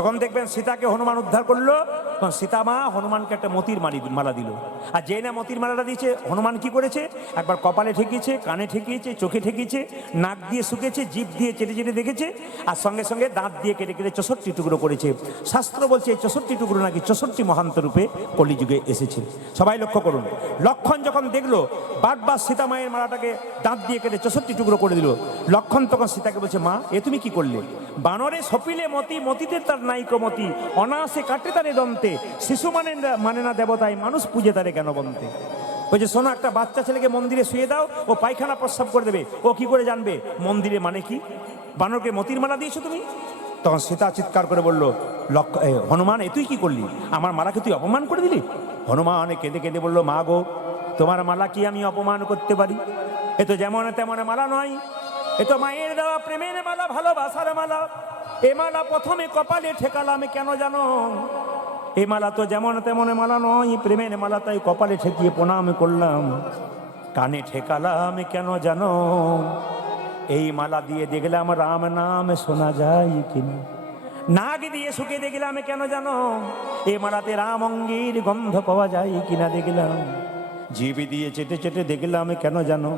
যখন দেখবেন সীতাকে হনুমান উদ্ধার করলো, তখন সীতা মা হনুমানকে একটা মতির মালা দিল। আর যে না মতির মালাটা দিয়েছে, হনুমান কি করেছে, একবার কপালে ঠেকিয়েছে, কানে ঠেকিয়েছে, চোখে ঠেকিয়েছে, নাক দিয়ে শুকেছে, জিভ দিয়ে চেটে চেটে দেখেছে, আর সঙ্গে সঙ্গে দাঁত দিয়ে কেটে কেটে 64 টুকরো করেছে। শাস্ত্র বলছে এই 64 টুকরো নাকি 64 মহান্ত রূপে কলিযুগে এসেছে। সবাই লক্ষ্য করুন, লক্ষণ যখন দেখলো বারবার সীতা মায়ের মালাটাকে দাঁত দিয়ে কেটে 64 টুকরো করে দিল, লক্ষণ তখন সীতাকে বলছে, মা এ তুমি কি করলে? বানরে সপিলে মতি, মতিতে তার নাইক মতি, অনাসে কাটে তারে দন্তে, শিশু মানে না দেবতায়, মানুষ পূজে তারে কেন বন্তে। বলছে শোনো, একটা বাচ্চা ছেলেকে মন্দিরে শুয়ে দাও, ও পায়খানা প্রস্রাব করে দেবে, ও কি করে জানবে মন্দিরে মানে কি? বানরকে মতির মালা দিয়েছো তুমি? তখন সীতা চিৎকার করে বলল, হনুমান এ তুই কি করলি? আমার মালাকে তুই অপমান করে দিলি? হনুমান কেঁদে কেঁদে বলল, মা গো, তোমার মালা কি আমি অপমান করতে পারি? এ তো যেমন তেমন মালা নয়, এ তো মায়ের দেওয়া প্রেমের মালা, ভালোবাসার মালা। এ মালা প্রথমে কপালে ঠেকালাম কেন জানো? এ মালা তো যেমন তেমন মালা নয়, প্রেমের মালা, তাই কপালে ঠেকিয়ে প্রণাম করলাম। কানে ঠেকালাম কেন জানো? এই মালা দিয়ে দেখলাম রাম নাম শোনা যায় কিনা। নাক দিয়ে শুকে দেখলাম কেন জানো? এ মালাতে রাম অঙ্গের গন্ধ পাওয়া যায় কিনা দেখলাম। জিভ দিয়ে চেটে চেটে দেখলাম কেন জানো?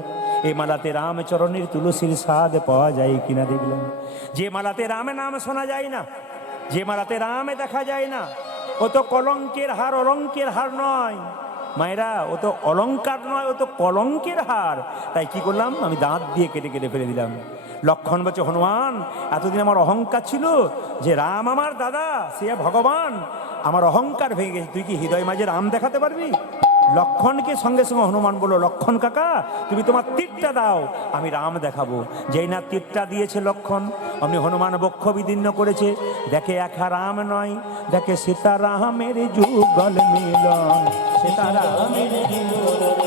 এ মালাতে রামচরণের তুলসীর স্বাদ পাওয়া যায় কিনা দেখলাম। যে মালাতে রামে নাম শোনা যায় না, যে মালাতে রামে দেখা যায় না, ও তো কলঙ্কের হার, অলঙ্কের হার নয় মায়েরা, ও তো অলঙ্কার নয়, ও তো কলঙ্কের হার। তাই কি করলাম, আমি দাঁত দিয়ে কেটে কেটে ফেলে দিলাম। লক্ষণ বলছে, হনুমান এতদিন আমার অহংকার ছিল যে রাম আমার দাদা, সে ভগবান, আমার অহংকার ভেঙে গেছে, তুই কি হৃদয় মাঝে রাম দেখাতে পারবি? লক্ষণকে সঙ্গে সঙ্গে হনুমান বলল, লক্ষণ কাকা তুমি তোমার তীরটা দাও, আমি রাম দেখাবো। যেই না তীরটা দিয়েছে লক্ষণ, অমনি হনুমান বক্ষ বিদীর্ণ করেছে, দেখে একা রাম নয়, দেখে সীতারামের যুগল মিলন। সীতারামের যুগল,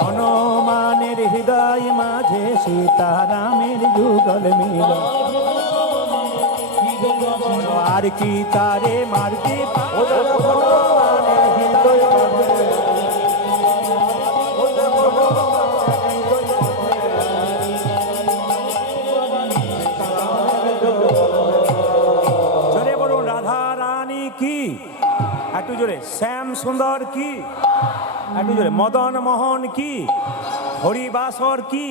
হনুমানের হৃদয় মাঝে সীতারামের যুগল মিলন। আর কি তারে মারতে জোরে বলুন, রাধা রানী কি? একটু জোরে। শ্যাম সুন্দর কি? একটু জোরে। মদন মোহন কি? হরিবাসর কি?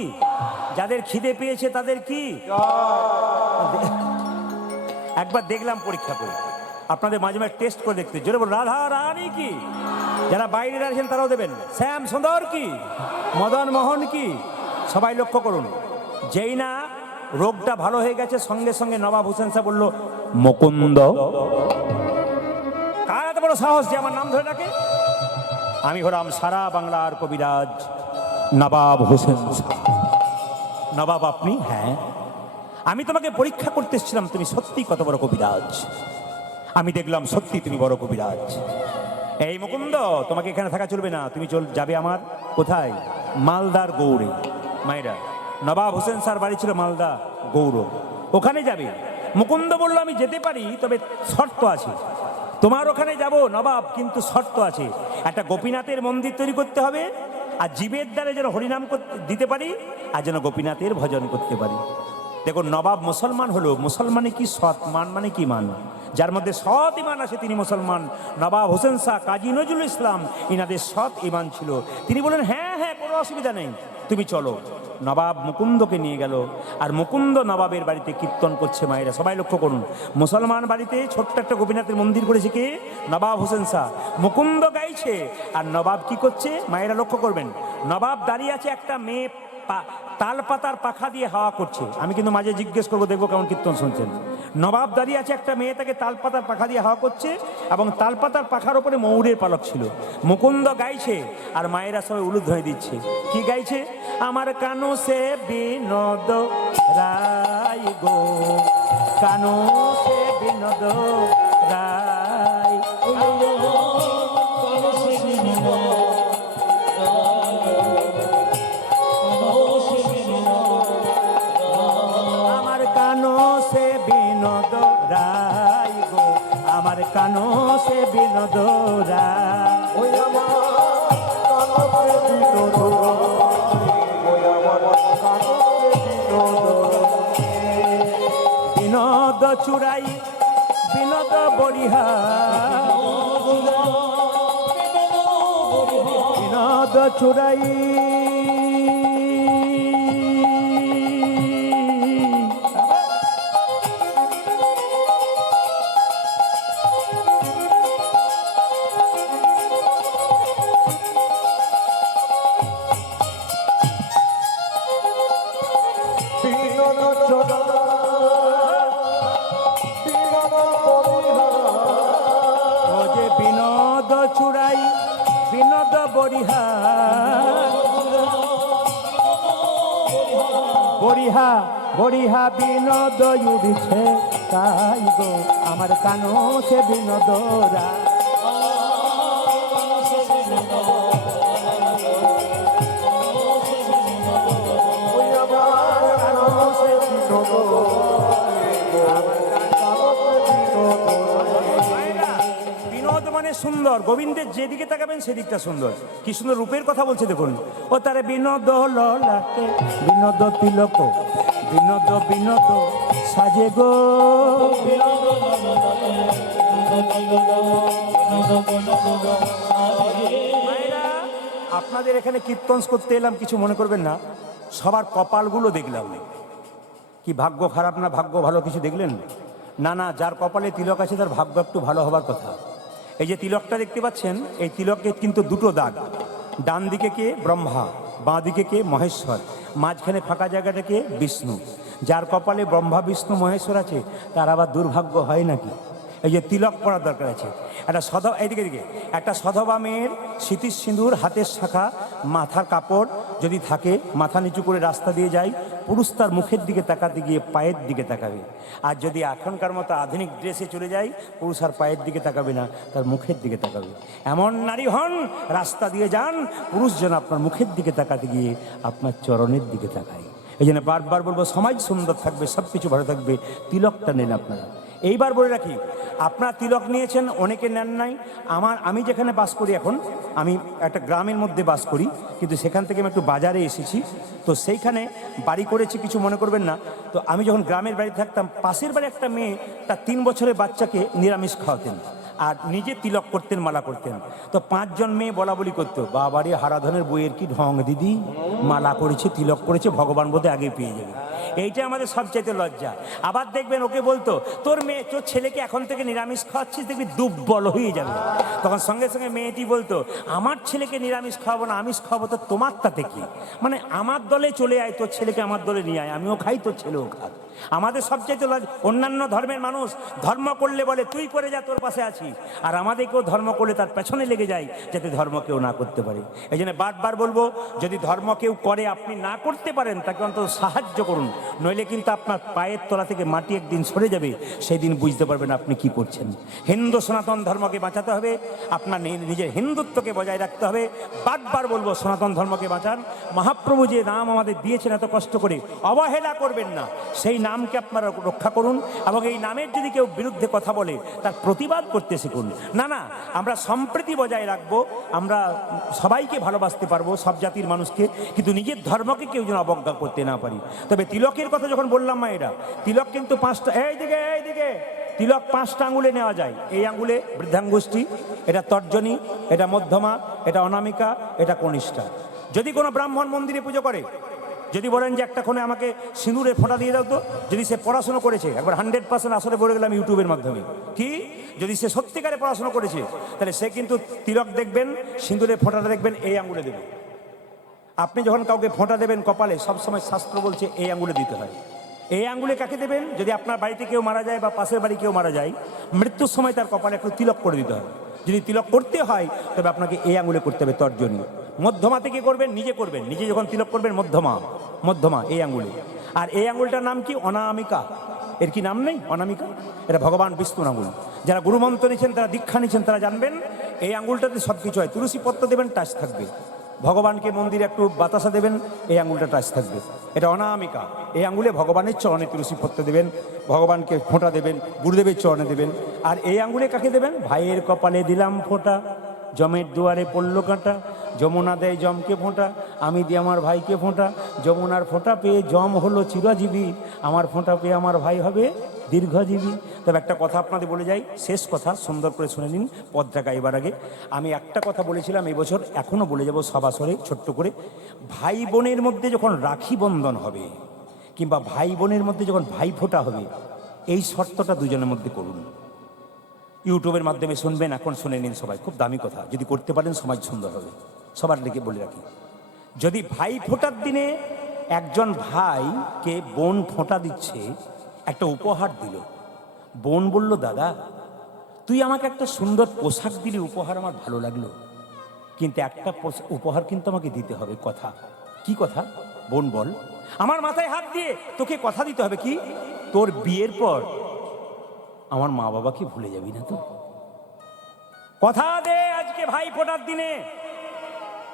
যাদের খিদে পেয়েছে তাদের কি? একবার দেখলাম পরীক্ষা করে, আপনাদের মাঝে মাঝে টেস্ট করে দেখতে। জোরে বলুন, রাধা রানী কি? যারা বাইরে আছেন তারাও দেবেন। শ্যাম সুন্দর কি? মদন মোহন কি? সবাই লক্ষ্য করুন, যেই না রোগটা ভালো হয়ে গেছে, সঙ্গে সঙ্গে নবাব হোসেন সাহেব বলল, মুকুন্দ। কার এত বড় সাহস যে আমার নাম ধরে ডাকে? আমি হলাম সারা বাংলার কবিরাজ নবাব হোসেন সাহেব। নবাব আপনি? হ্যাঁ, আমি তোমাকে পরীক্ষা করতে এসেছিলাম, তুমি সত্যি কত বড় কবিরাজ। আমি দেখলাম সত্যি তুমি বড় কবিরাজ। এই মুকুন্দ, তোমাকে এখানে থাকা চলবে না, তুমি যাবে আমার কোথায়? মালদার গৌড়ে। মায়েরা, নবাব হোসেন স্যার বাড়ি ছিল মালদা গৌড়, ওখানে যাবে। মুকুন্দ বলল, আমি যেতে পারি, তবে শর্ত আছে। তোমার ওখানে যাব নবাব, কিন্তু শর্ত আছে, একটা গোপীনাথের মন্দির তৈরি করতে হবে, আর জীবের দ্বারে যেন হরিনাম দিতে পারি, আর যেন গোপীনাথের ভজন করতে পারি। দেখুন, নবাব মুসলমান হলো, মুসলমানে কি সৎ, মান মানে কি মান, যার মধ্যে সৎ ইমান আছে তিনি মুসলমান। নবাব হোসেন শাহ, কাজী নজরুল ইসলাম, ইনাদের সৎ ইমান ছিল। তিনি বলেন, হ্যাঁ হ্যাঁ, কোনো অসুবিধা নেই, তুমি চলো। নবাব মুকুন্দকে নিয়ে গেল, আর মুকুন্দ নবাবের বাড়িতে কীর্তন করছে। মায়েরা সবাই লক্ষ্য করুন, মুসলমান বাড়িতে ছোট্ট একটা গোপীনাথের মন্দির করেছে কে? নবাব হোসেন শাহ। মুকুন্দ গাইছে, আর নবাব কি করছে? মায়েরা লক্ষ্য করবেন, নবাব দাঁড়িয়ে আছে, একটা মেয়ে তাল পাতার পাখা দিয়ে হাওয়া করছে। আমি কিন্তু মাঝে জিজ্ঞেস করবো, দেখবো কেমন কীর্তন শুনছেন। নবাব দাঁড়িয়ে আছে, একটা মেয়ে তাকে তাল পাতার পাখা দিয়ে হাওয়া করছে, এবং তাল পাতার পাখার ওপরে ময়ূরের পালক ছিল। মুকুন্দ গাইছে, আর মায়েরা সবাই উলুধ্বনি দিচ্ছে। কি গাইছে? আমার কানু সে বিনোদ রায় গো, কানু সে বিনোদ রায়, আমার কানো সে বিনোদ রায় গো, আমার কানো সে বিনোদ রায়। বিনোদ চুড়াই বিনোদ বরিহা বিনোদ চুড়াই বিনোদ চুড়াই বিনোদ বরিহা বরিহা বরিহা বিনোদ উড়িছে তাই গো আমার কানো সে বিনোদরা সুন্দর গোবিন্দের যেদিকে তাকাবেন সেদিকটা সুন্দর কি সুন্দর রূপের কথা বলছে দেখুন ও তারে বিনোদ ললাটে বিনোদ তিলক বিনোদ বিনোদ সাজে গো আপনাদের এখানে কীর্তন করতে এলাম কিছু মনে করবেন না সবার কপালগুলো দেখলাম কি ভাগ্য খারাপ না ভাগ্য ভালো কিছু দেখলেন না না যার কপালে তিলক আছে তার ভাগ্য একটু ভালো হবার কথা এই যে তিলকটা দেখতে পাচ্ছেন এই তিলকে কিন্তু দুটো দাগ ডান দিকে কে ব্রহ্মা বাঁ দিকে কে মহেশ্বর মাঝখানে ফাঁকা জায়গাটা কে বিষ্ণু যার কপালে ব্রহ্মা বিষ্ণু মহেশ্বর আছে তার আবার দুর্ভাগ্য হয় নাকি এই যে তিলক পরার দরকার আছে একটা এইদিকে দিকে একটা সধবা মেয়ের স্মৃতির সিঁদুর হাতের শাখা মাথার কাপড় যদি থাকে মাথা নিচু করে রাস্তা দিয়ে যায় পুরুষ তার মুখের দিকে তাকাতে গিয়ে পায়ের দিকে তাকাবে আর যদি এখনকার মতো আধুনিক ড্রেসে চলে যায় পুরুষ আর পায়ের দিকে তাকাবে না তার মুখের দিকে তাকাবে এমন নারী হন রাস্তা দিয়ে যান পুরুষ যেন আপনার মুখের দিকে তাকাতে গিয়ে আপনার চরণের দিকে তাকায় এই জন্য বারবার বলবো সমাজ সুন্দর থাকবে সব কিছু ভালো থাকবে তিলকটা নেন আপনারা এইবার বলে রাখি আপনারা তিলক নিয়েছেন অনেকে নেন নাই আমি যেখানে বাস করি এখন আমি একটা গ্রামের মধ্যে বাস করি কিন্তু সেখান থেকে আমি একটু বাজারে এসেছি তো সেইখানে বাড়ি করেছি কিছু মনে করবেন না তো আমি যখন গ্রামের বাড়ি থাকতাম পাশের বাড়ি একটা মেয়ে তার 3 বছরের বাচ্চাকে নিরামিষ খাওয়াতেন আর নিজে তিলক করতেন মালা করতেন তো 5 জন মেয়ে বলা বলি করতো বাবারে হারাধনের বইয়ের কি ঢং দিদি মালা করেছে তিলক করেছে ভগবান বোধহয় আগে পেয়ে যাবে এইটা আমাদের সবচাইতে লজ্জা আবার দেখবেন ওকে বলতো তোর ছেলেকে এখন থেকে নিরামিষ খাওয়াচ্ছিস দেখবি দুর্বল হয়ে যাবে তখন সঙ্গে সঙ্গে মেয়েটি বলতো আমার ছেলেকে নিরামিষ খাওয়াবো না আমিষ খাওয়াবো তো তোমার তাতে কি মানে আমার দলে চলে আয় তোর ছেলেকে আমার দলে নিয়ে আয় আমিও খাই তোর ছেলেও খাক আমাদের সবচাইতে অন্যান্য ধর্মের মানুষ ধর্ম করলে বলে তুই করে যা তোর পাশে আছি আর আমাদেরকেও ধর্ম করলে তার পেছনে লেগে যায় যাতে ধর্ম কেউ না করতে পারে এই জন্য বারবার বলবো যদি ধর্ম কেউ করে আপনি না করতে পারেন তাকে অন্তত সাহায্য করুন নইলে কিন্তু আপনার পায়ের তলা থেকে মাটি একদিন সরে যাবে সেই দিন বুঝতে পারবেন আপনি কি করছেন হিন্দু সনাতন ধর্মকে বাঁচাতে হবে আপনার নিজের হিন্দুত্বকে বজায় রাখতে হবে বারবার বলবো সনাতন ধর্মকে বাঁচান মহাপ্রভু যে নাম আমাদের দিয়েছেন এত কষ্ট করে অবহেলা করবেন না সেই নামকে আপনারা রক্ষা করুন এবং এই নামের যদি কেউ বিরুদ্ধে কথা বলে তার প্রতিবাদ করতে শিখুন না না আমরা সম্প্রীতি বজায় রাখবো আমরা সবাইকে ভালোবাসতে পারবো সব জাতির মানুষকে কিন্তু নিজের ধর্মকে কেউ যেন অবজ্ঞা করতে না পারি তবে তিলকের কথা যখন বললাম মায়েরা তিলক কিন্তু 5টা এইদিকে তিলক 5টা আঙুলে নেওয়া যায় এই আঙুলে বৃদ্ধাঙ্গুষ্ঠী এটা তর্জনী এটা মধ্যমা এটা অনামিকা এটা কনিষ্ঠা যদি কোনো ব্রাহ্মণ মন্দিরে পুজো করে যদি বলেন যে একটা কোণে আমাকে সিঁদুরে ফোঁটা দিয়ে দাও তো যদি সে পড়াশোনা করেছে একবার 100% আসলে বলে গেলাম ইউটিউবের মাধ্যমে কি যদি সে সত্যিকারে পড়াশোনা করেছে তাহলে সে কিন্তু তিলক দেখবেন সিঁদুরে ফোঁটাটা দেখবেন এই আঙুলে দেবে আপনি যখন কাউকে ফোঁটা দেবেন কপালে সবসময় শাস্ত্র বলছে এই আঙুলে দিতে হয় এই আঙুলে কাকে দেবেন যদি আপনার বাড়িতে কেউ মারা যায় বা পাশের বাড়ি কেউ মারা যায় মৃত্যুর সময় তার কপালে একটু তিলক করে দিতে হয় যদি তিলক করতে হয় তবে আপনাকে এই আঙুলে করতে হবে তর্জনী মধ্যমা থেকে করবেন নিজে যখন তিলক করবেন মধ্যমা এই আঙুলে আর এই আঙুলটার নাম কি অনামিকা এর কি নাম নেই অনামিকা এটা ভগবান বিষ্ণুর আঙুল যারা গুরুমন্ত্র নিচ্ছেন তারা দীক্ষা নিচ্ছেন তারা জানবেন এই আঙুলটাতে সব কিছু হয় তুলসী পত্র দেবেন টাচ থাকবে ভগবানকে মন্দিরে একটু বাতাসা দেবেন এই আঙুলটা টাচ থাকবে এটা অনামিকা এই আঙুলে ভগবানের চরণে তুলসী পত্র দেবেন ভগবানকে ফোঁটা দেবেন গুরুদেবের চরণে দেবেন আর এই আঙুলে কাকে দেবেন ভাইয়ের কপালে দিলাম ফোঁটা জমের দুয়ারে পড়লো কাঁটা যমুনা দেয় জমকে ফোঁটা, আমি দিই আমার ভাইকে ফোঁটা। যমুনার ফোঁটা পেয়ে জম হলো চিরজীবী, আমার ফোঁটা পেয়ে আমার ভাই হবে দীর্ঘজীবী। তবে একটা কথা আপনাদের বলে যাই, শেষ কথা, সুন্দর করে শুনে নিন পদটা গাইবার আগে। আমি একটা কথা বলেছিলাম এই বছর, এখনও বলে যাব সবাসরে ছোট্ট করে। ভাই বোনের মধ্যে যখন রাখি বন্ধন হবে, কিংবা ভাই বোনের মধ্যে যখন ভাই ফোঁটা হবে, এই শর্তটা দুজনের মধ্যে করুন। ইউটিউবের মাধ্যমে শুনবেন, এখন শুনে নিন সবাই, খুব দামি কথা, যদি করতে পারেন সমাজ সুন্দর হবে। সবার লেগে বলে রাখি, যদি ভাই ফোঁটার দিনে একজন ভাইকে বোন ফোঁটা দিচ্ছে, একটা উপহার দিল, বোন বলল, দাদা তুই আমাকে একটা সুন্দর পোশাক দিলি, উপহার আমার ভালো লাগলো, কিন্তু একটা উপহার কিন্তু আমাকে দিতে হবে। কথা কি কথা? বোন বল। আমার মাথায় হাত দিয়ে তোকে কথা দিতে হবে, কি? তোর বিয়ের পর আমার মা বাবাকে ভুলে যাবি না তো? কথা দে, আজকে ভাই ফোঁটার দিনে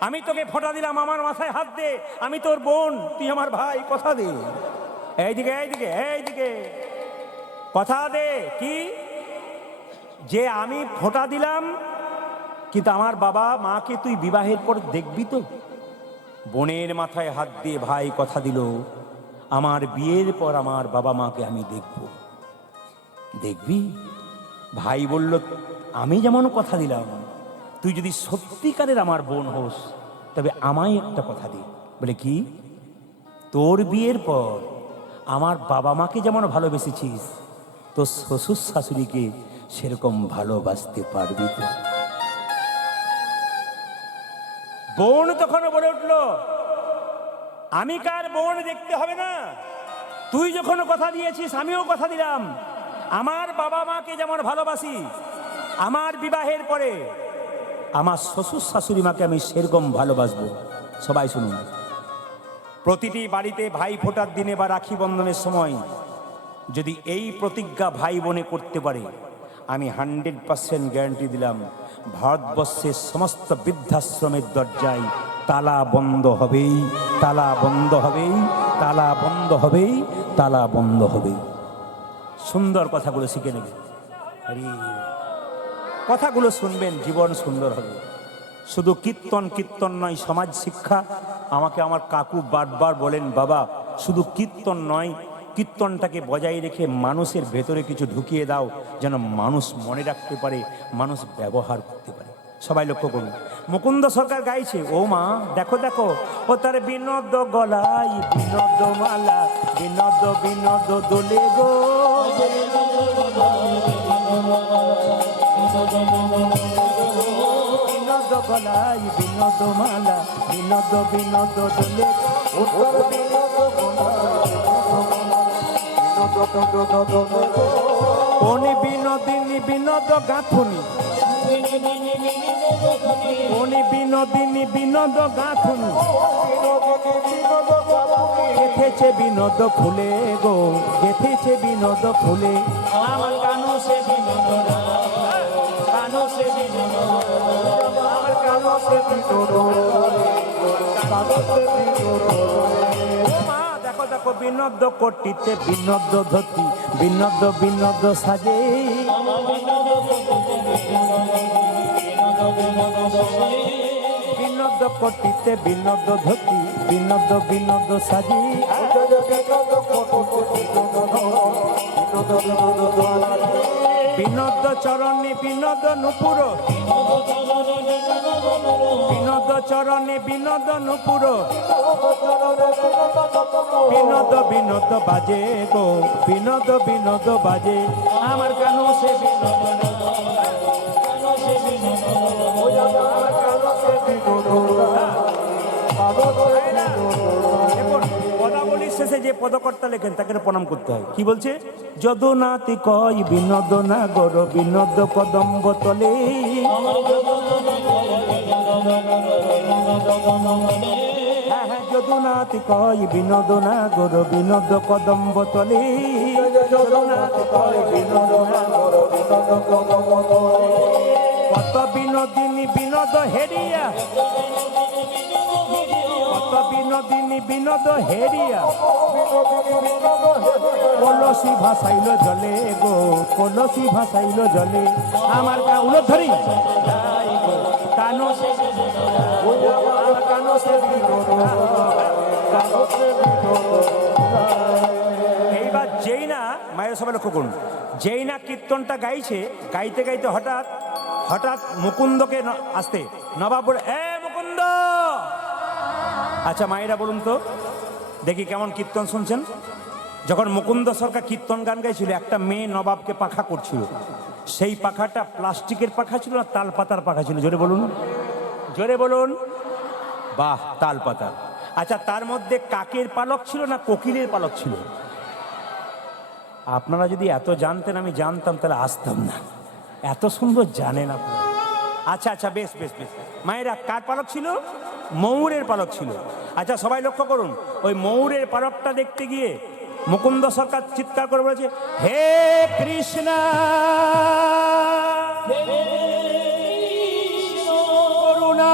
আমি তোকে ফোঁটা দিলাম, আমার মাথায় হাত দে, আমি তোর বোন, তুই আমার ভাই, কথা দে। এইদিকে এইদিকে এইদিকে, কথা দে। কি? যে আমি ফোঁটা দিলাম, কিন্তু আমার বাবা মাকে তুই বিবাহের পর দেখবি তো? বোনের মাথায় হাত দিয়ে ভাই কথা দিল, আমার বিয়ের পর আমার বাবা মাকে আমি দেখব, দেখবি? ভাই বলল, আমি যেমন কথা দিলাম, তুই যদি সত্যিকারের আমার বোন হোস, তবে আমায় একটা কথা দি। বলে, কি? তোর বিয়ের পর আমার বাবা মাকে যেমন ভালোবেসেছিস, তোর শ্বশুর শাশুড়িকে সেরকম ভালোবাসতে পারবি তো? বোন তখন বলে উঠল, আমি কার বোন দেখতে হবে না, তুই যখন কথা দিয়েছিস আমিও কথা দিলাম, আমার বাবা মাকে যেমন ভালোবাসি, আমার বিবাহের পরে আমার শ্বশুর শাশুড়ি মাকে আমি সেরকম ভালোবাসবো। সবাই শুনুন, প্রতিটি বাড়িতে ভাই ফোঁটার দিনে বা রাখি বন্ধনের সময় যদি এই প্রতিজ্ঞা ভাই বোনে করতে পারে, আমি 100% গ্যারান্টি দিলাম, ভারতবর্ষের সমস্ত বৃদ্ধাশ্রমের দরজায় তালা বন্ধ হবেই, তালা বন্ধ হবেই, তালা বন্ধ হবেই, তালা বন্ধ হবেই। সুন্দর কথাগুলো শিখে নেবে, আরে কথাগুলো শুনবেন, জীবন সুন্দর হবে। শুধু কীর্তন কীর্তন নয়, সমাজ শিক্ষা। আমাকে আমার কাকু বারবার বলেন, বাবা শুধু কীর্তন নয়, কীর্তনটাকে বজায় রেখে মানুষের ভেতরে কিছু ঢুকিয়ে দাও, যেন মানুষ মনে রাখতে পারে, মানুষ ব্যবহার করতে পারে। সবাই লক্ষ্য করুন, মুকুন্দ সরকার গাইছে, ও মা দেখো দেখো, ও তার বিনোদ গলাই বিনোদ মালা, বিনোদ বিনোদ দোলে গো, বিনোদ গলাই বিনোদ মালা, বিনোদ বিনোদ দোলে, কোন বিনোদিনী বিনোদ গাঁথুনি, কোন বিনোদিনী বিনোদ গাঁথুনি, গেথেছে বিনোদ ফুলে গো, গেথেছে বিনোদ ফুলে, আমার কানো সে বিনোদ, কানো সে বিনোদ, আমার কানো সে বিনোদ, কানো সে বিনোদ। দেখো দেখো বিনোদ কোটিতে বিনোদ ধতি, বিনোদ বিনোদ সাজে, বিনোদ কোটিতে বিনোদ ধতি, বিনোদ বিনোদ সাজে, বিনোদ চরণে বিনোদ নুপুর, বিনোদ চরণে বিনোদ নুপুর, বিনোদ বিনোদ বাজে গো, বিনোদ বিনোদ বাজে, আমার কানো সে বিনোদ, পদাবলীর শেষে যে পদকর্তা লেখেন তাকে প্রণাম করতে হয়। কি বলছে? যদুনাতি কয় বিনোদ নাগর, বিনোদ কদম্ব তলে, হ্যাঁ হ্যাঁ, যদুনাতি কয় বিনোদ নাগর, বিনোদ কদম্ব তলে, যদুনাতি কয় বিনোদ নাগর, বিনোদ কদম্ব তলে, কত বিনোদিনী বিনোদ হেরিয়া, কত বিনোদিনী বিনোদ হেরিয়া, কলসি ভাসাইল জলে গো, কলসি ভাসাইল জলে, আমার উলধরি কানো সে এইবার যেই না মায়ের সবাই লক্ষ্য করুন, যেই না কীর্তনটা গাইছে, গাইতে গাইতে হঠাৎ হঠাৎ মুকুন্দকে আসতে নবাব বলে, এ মুকুন্দ। আচ্ছা মায়েরা বলুন তো দেখি কেমন কীর্তন শুনছেন। যখন মুকুন্দ সরকার কীর্তন গান গাইছিল, একটা মেয়ে নবাবকে পাখা করছিল। সেই পাখাটা প্লাস্টিকের পাখা ছিল না তাল পাতার পাখা ছিল? জোরে বলুন, জোরে বলুন। বাহ, তাল পাতার। আচ্ছা তার মধ্যে কাকের পালক ছিল না কোকিলের পালক ছিল? আপনারা যদি এত জানতেন, আমি জানতাম, তাহলে আসতাম না। এত সুন্দর জানেন আপনারা। আচ্ছা আচ্ছা, বেশ বেশ বেশ। মায়েরা কার পালক ছিল? ময়ূরের পালক ছিল। আচ্ছা সবাই লক্ষ্য করুন, ওই ময়ূরের পালকটা দেখতে গিয়ে মুকুন্দ সরকার চিৎকার করে বলেছে, হে কৃষ্ণ করুণা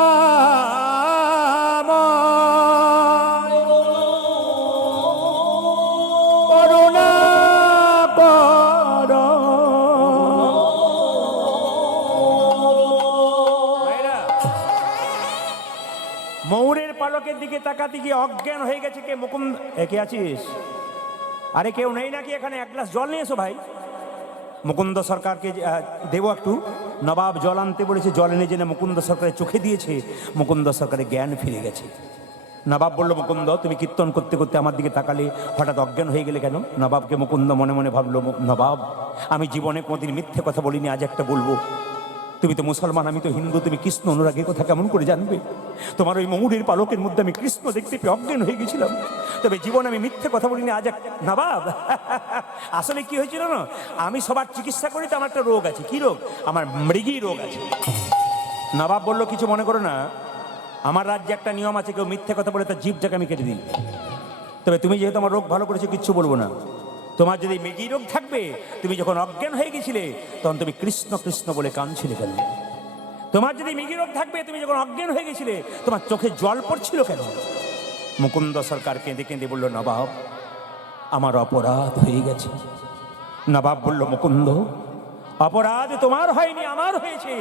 ময়ূরের পালকের দিকে তাকাতে গিয়ে অজ্ঞান হয়ে গেছে কে? মুকুন্দ। কে আছিস? আরে কেউ নেই নাকি এখানে? এক গ্লাস জল নিয়ে এসো ভাই। মুকুন্দ সরকারকে দেবো একটু। নবাব জল আনতে বলেছে, জল এনে জেনে মুকুন্দ সরকারের চোখে দিয়েছে। মুকুন্দ সরকারের জ্ঞান ফিরে গেছে। নবাব বলল, মুকুন্দ তুমি কীর্তন করতে করতে আমার দিকে তাকালে, হঠাৎ অজ্ঞান হয়ে গেলে কেন? নবাবকে মুকুন্দ মনে মনে ভাবলো, নবাব আমি জীবনে কোনোদিন মিথ্যে কথা বলিনি, আজ একটা বলবো। তুমি তো মুসলমান, আমি তো হিন্দু, তুমি কৃষ্ণ অনুরাগের কথা কেমন করে জানবে? তোমার ওই ময়ূরের পালকের মধ্যে আমি কৃষ্ণ দেখতে পেয়ে অজ্ঞান হয়ে গেছিলাম, তবে জীবনে আমি মিথ্যে কথা বলিনি, আজ নবাব। আসলে কি হয়েছিল না, আমি সবার চিকিৎসা করি, তো আমার একটা রোগ আছে। কি রোগ? আমার মৃগী রোগ আছে। নবাব বলল, কিছু মনে করো না, আমার রাজ্যে একটা নিয়ম আছে, কেউ মিথ্যে কথা বলে তার জিভটাকে আমি কেটে দিই। তবে তুমি যেহেতু আমার রোগ ভালো করেছো, কিচ্ছু বলবো না। তোমার যদি মৃগী রোগ থাকবে, তুমি যখন অজ্ঞান হয়ে গেছিলে তখন তুমি কৃষ্ণ কৃষ্ণ বলে কাঁদছিলে কেন? তোমার যদি মৃগী রোগ থাকবে, তুমি যখন অজ্ঞান হয়ে গেছিলে তোমার চোখে জল পড়ছিল কেন? মুকুন্দ সরকার কেঁদে কেঁদে বলল, নবাব আমার অপরাধ হয়ে গেছে। নবাব বলল, মুকুন্দ অপরাধ তোমার হয়নি, আমার হয়েছে।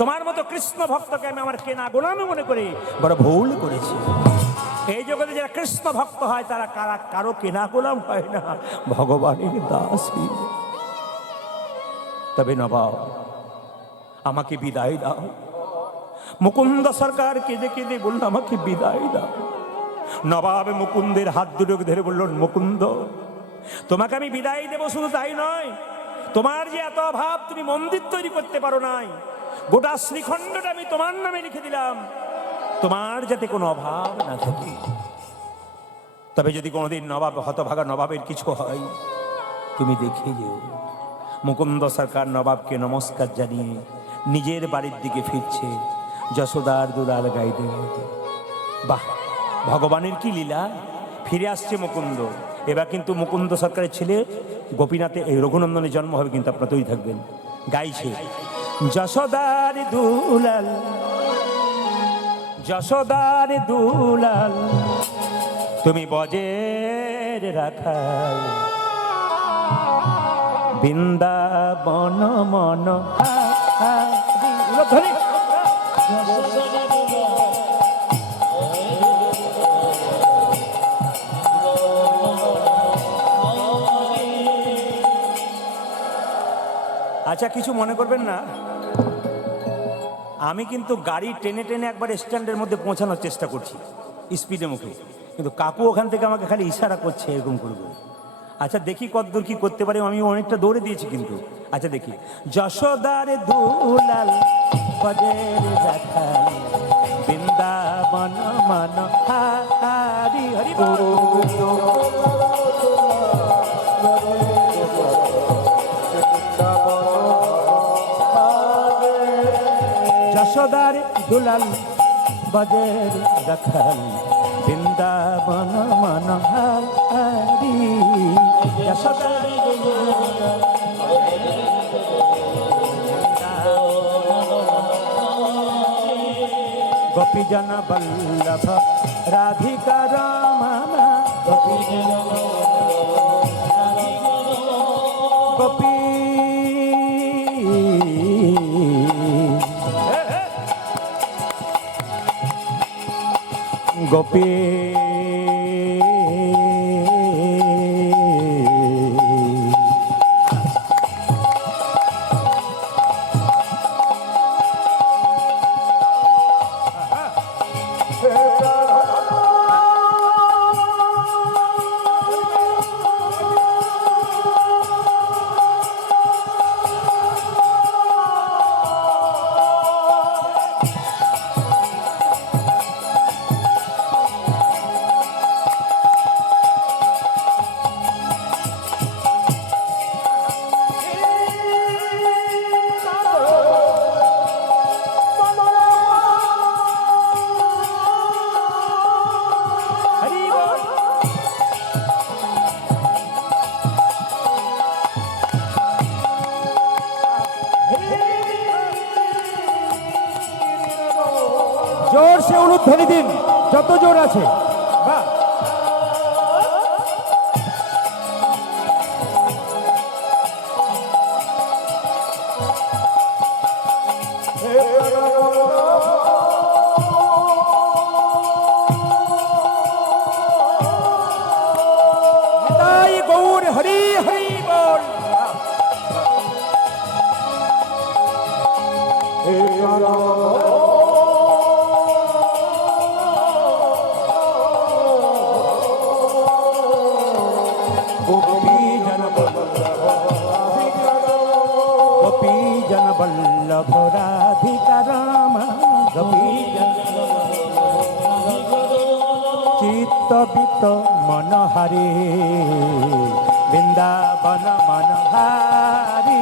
তোমার মতো কৃষ্ণ ভক্তকে আমি আমার কেনা গোলামে মনে করে বড় ভুল করেছি। এই জগতে যারা কৃষ্ণ ভক্ত হয় তারা কারো কেনা গোলাম হয় না, ভগবানের দাসী। তবে নবাব আমাকে বিদায় দাও। মুকুন্দ সরকার কেঁদে কেঁদে বলল, আমাকে বিদায় দাও। নবাব মুকুন্দের হাত দুটোকে ধরে বলল, মুকুন্দ তোমাকে আমি বিদায় দেব, শুধু তাই নয়, তোমার যে এত অভাব, তুমি মন্দির তৈরি করতে পারো নাই, গোটা শ্রীখণ্ডটা আমি তোমার নামে লিখে দিলাম, তোমার যাতে কোনো অভাব না থাকে। তবে যদি কোনোদিন নবাব, হতভাগা নবাবের কিছু হয়, তুমি দেখে যেও। মুকুন্দ সরকার নবাবকে নমস্কার জানিয়ে নিজের বাড়ির দিকে ফিরছে, যশোদার দুলাল গাইতে। বাহ, ভগবানের কি লীলা! ফিরে আসছে মুকুন্দ। এবার কিন্তু মুকুন্দ সরকারের ছেলে গোপীনাথে, এই রঘুনন্দনের জন্ম হবে, কিন্তু আপনারা তৈরি থাকবেন। গাইছে, যশোদার দুলাল, যশোদার দুলাল তুমি বজের রাখাল, বৃন্দাবন মন ধরে। আচ্ছা কিছু মনে করবেন না, আমি কিন্তু গাড়ি টেনে টেনে একবার স্ট্যান্ডের মধ্যে পৌঁছানোর চেষ্টা করছি স্পিডে মুখে, কিন্তু কাকু ওখান থেকে আমাকে খালি ইশারা করছে এরকম করবে। আচ্ছা দেখি কতদূর কি করতে পারি, আমি অনেকটা দৌড়ে দিয়েছি কিন্তু। আচ্ছা দেখি, যশোদার দুলাল বজের রাখাল, বৃন্দাবন মন হারি হরি বল। যশোদার দুলাল বজের রাখাল, বৃন্দাবন মন হারি। যশোদার গোপীজন বল্লভ রাধিকা রমণ, গোপীজন গোপী গোপী জোর সে উলুধ্বনি দিন, যত জোর আছে। বাহ, নিতাই গৌর হরি হরি বল। গোপী জন বল্লভ রাধিকা রাম, গোপী চিত্তবিত্ত মনোহারি, বৃন্দাবন মনোহারি,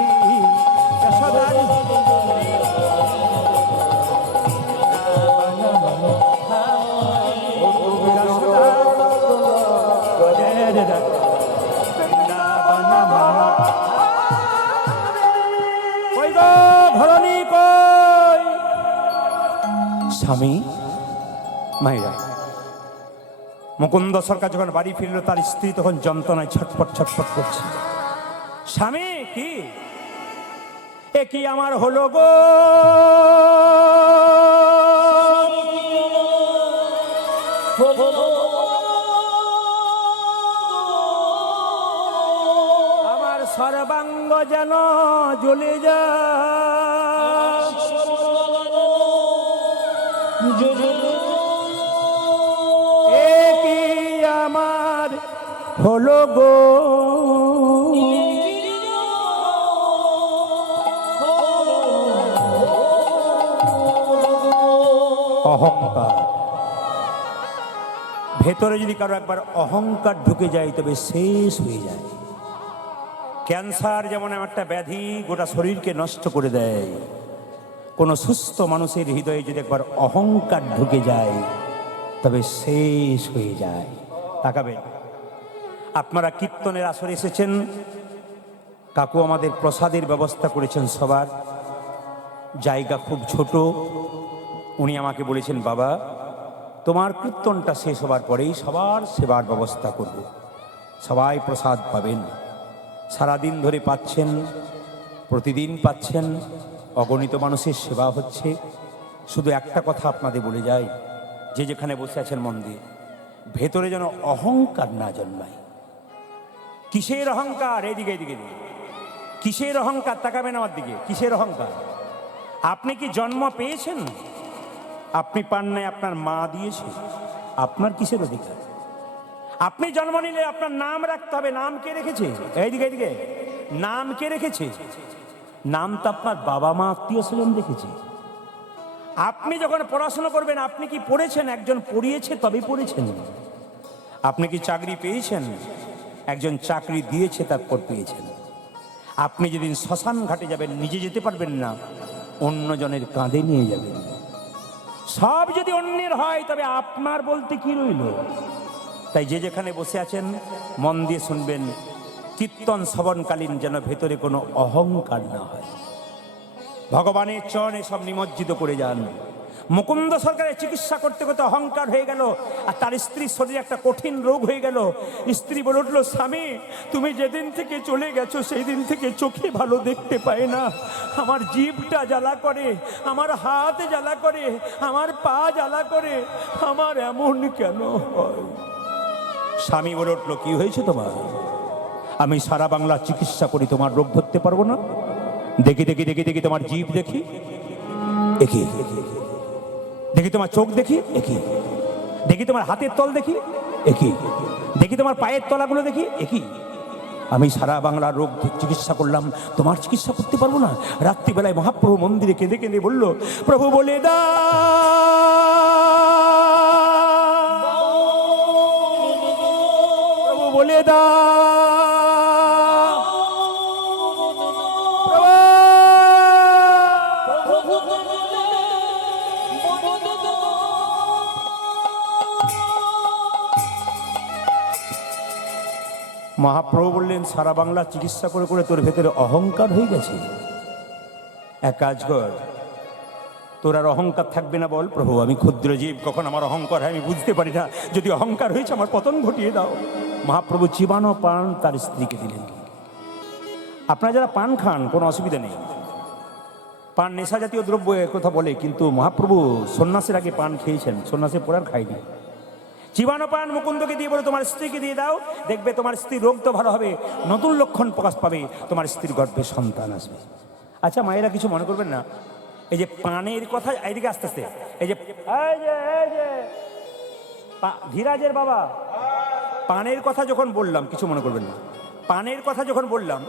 যশোদারি স্বামী মাইরা। মুকুন্দ সরকার যখন বাড়ি ফিরল, তার স্ত্রী তখন যন্ত্রণায় ছটফট ছটফট করছে। স্বামী কি এ কি আমার হলো গো, আমার সর্বাঙ্গ যেন জ্বলে যায়, এ কি আমার হলো গো, অহংকার। ভেতরে যদি কারো একবার অহংকার ঢুকে যায় তবে শেষ হয়ে যায়। ক্যান্সার যেমন একটা ব্যাধি, গোটা শরীরকে নষ্ট করে দেয়। কোনো সুস্থ মানুষের হৃদয়ে যদি একবার অহংকার ঢুকে যায় তবে শেষ হয়ে যায়। তাকাবেন, আপনারা কীর্তনের আসরে এসেছেন, কাকু আমাদের প্রসাদের ব্যবস্থা করেছেন সবার, জায়গা খুব ছোট। উনি আমাকে বলেছেন, বাবা তোমার কীর্তনটা শেষ হবার পরেই সবার সেবার ব্যবস্থা করব, সবাই প্রসাদ পাবেন। সারাদিন ধরে পাচ্ছেন, প্রতিদিন পাচ্ছেন, অগণিত মানুষের সেবা হচ্ছে। শুধু একটা কথা আপনাদের বলে যাই, যে যেখানে বসে আছেন মন দিয়ে, ভেতরে যেন অহংকার না জন্মায়। কিসের অহংকার? এইদিকে এইদিকে দিকে কিসের অহংকার? তাকাবেন আমার দিকে। কিসের অহংকার? আপনি কি জন্ম পেয়েছেন? আপনি পান নাই, আপনার মা দিয়েছে। আপনার কিসের অধিকার? আপনি জন্ম নিলে আপনার নাম রাখতে হবে। নাম কে রেখেছে? এইদিকে এইদিকে, নাম কে রেখেছে? নাম তো আপনার বাবা মা আত্মীয় স্বজন রেখেছে। আপনি যখন পড়াশোনা করবেন, আপনি কি পড়েছেন? একজন পড়িয়েছে তবে পড়েছেন। আপনি কি চাকরি পেয়েছেন? একজন চাকরি দিয়েছে তারপর পেয়েছেন। আপনি যেদিন শ্মশান ঘাটে যাবেন, নিজে যেতে পারবেন না, অন্যজনের কাঁধে নিয়ে যাবেন। সব যদি অন্যের হয় তবে আপনার বলতে কি রইল? তাই যে যেখানে বসে আছেন মন দিয়ে শুনবেন, কীর্তন শ্রবণকালীন যেন ভেতরে কোনো অহংকার না হয়। ভগবানের চরণে সব নিমজ্জিত করে যান। মুকুন্দ সরকারের চিকিৎসা করতে করতে অহংকার হয়ে গেল, আর তার স্ত্রীর শরীরে একটা কঠিন রোগ হয়ে গেল। স্ত্রী বলে উঠলো, স্বামী তুমি যেদিন থেকে চলে গেছো সেই দিন থেকে চোখে ভালো দেখতে পায় না, আমার জিভটা জ্বালা করে, আমার হাত জ্বালা করে, আমার পা জ্বালা করে, আমার এমন কেন হয়? স্বামী বলে উঠলো, কি হয়েছে তোমার? আমি সারা বাংলা চিকিৎসা করি, তোমার রোগ ধরতে পারবো না? দেখি দেখি দেখি দেখি তোমার জিভ দেখি, একই দেখি তোমার চোখ দেখি, একই দেখি তোমার হাতের তল দেখি, একই দেখি তোমার পায়ের তলাগুলো দেখি, একই। আমি সারা বাংলার রোগ চিকিৎসা করলাম, তোমার চিকিৎসা করতে পারবো না? রাত্রিবেলায় মহাপ্রভু মন্দিরে কেঁদে কেঁদে বলল, প্রভু বলে দা, প্রভু বলে দা, মহাপ্রভু বললেন, সারা বাংলা চিকিৎসা করে করে তোর ভেতরে অহংকার হয়ে গেছে। এক কাজ কর, তোর আর অহংকার থাকবে না। বল, প্রভু আমি ক্ষুদ্র জীব, কখন আমার অহংকার হয় আমি বুঝতে পারি না, যদি অহংকার হয়েছে আমার পতন ঘটিয়ে দাও। মহাপ্রভু চিবানো পান তার স্ত্রীকে দিলেন। আপনারা যারা পান খান কোনো অসুবিধা নেই, পান নেশা জাতীয় দ্রব্য কথা বলে, কিন্তু মহাপ্রভু সন্ন্যাসের আগে পান খেয়েছেন, সন্ন্যাসের পর আর খাইনি। চিবানো পান মুকুন্দকে দিয়ে বলে, তোমার স্ত্রীকে দিয়ে দাও, দেখবে তোমার স্ত্রীর রোগ তো ভালো হবে, নতুন লক্ষণ প্রকাশ পাবে, তোমার স্ত্রীর গর্ভে সন্তান আসবে। আচ্ছা মায়েরা কিছু মনে করবেন না, এই যে পানের কথা, এইদিকে আস্তে আস্তে, এই যে ধীরাজের বাবা, পানের কথা যখন বললাম কিছু মনে করবেন না, পানের কথা যখন বললাম,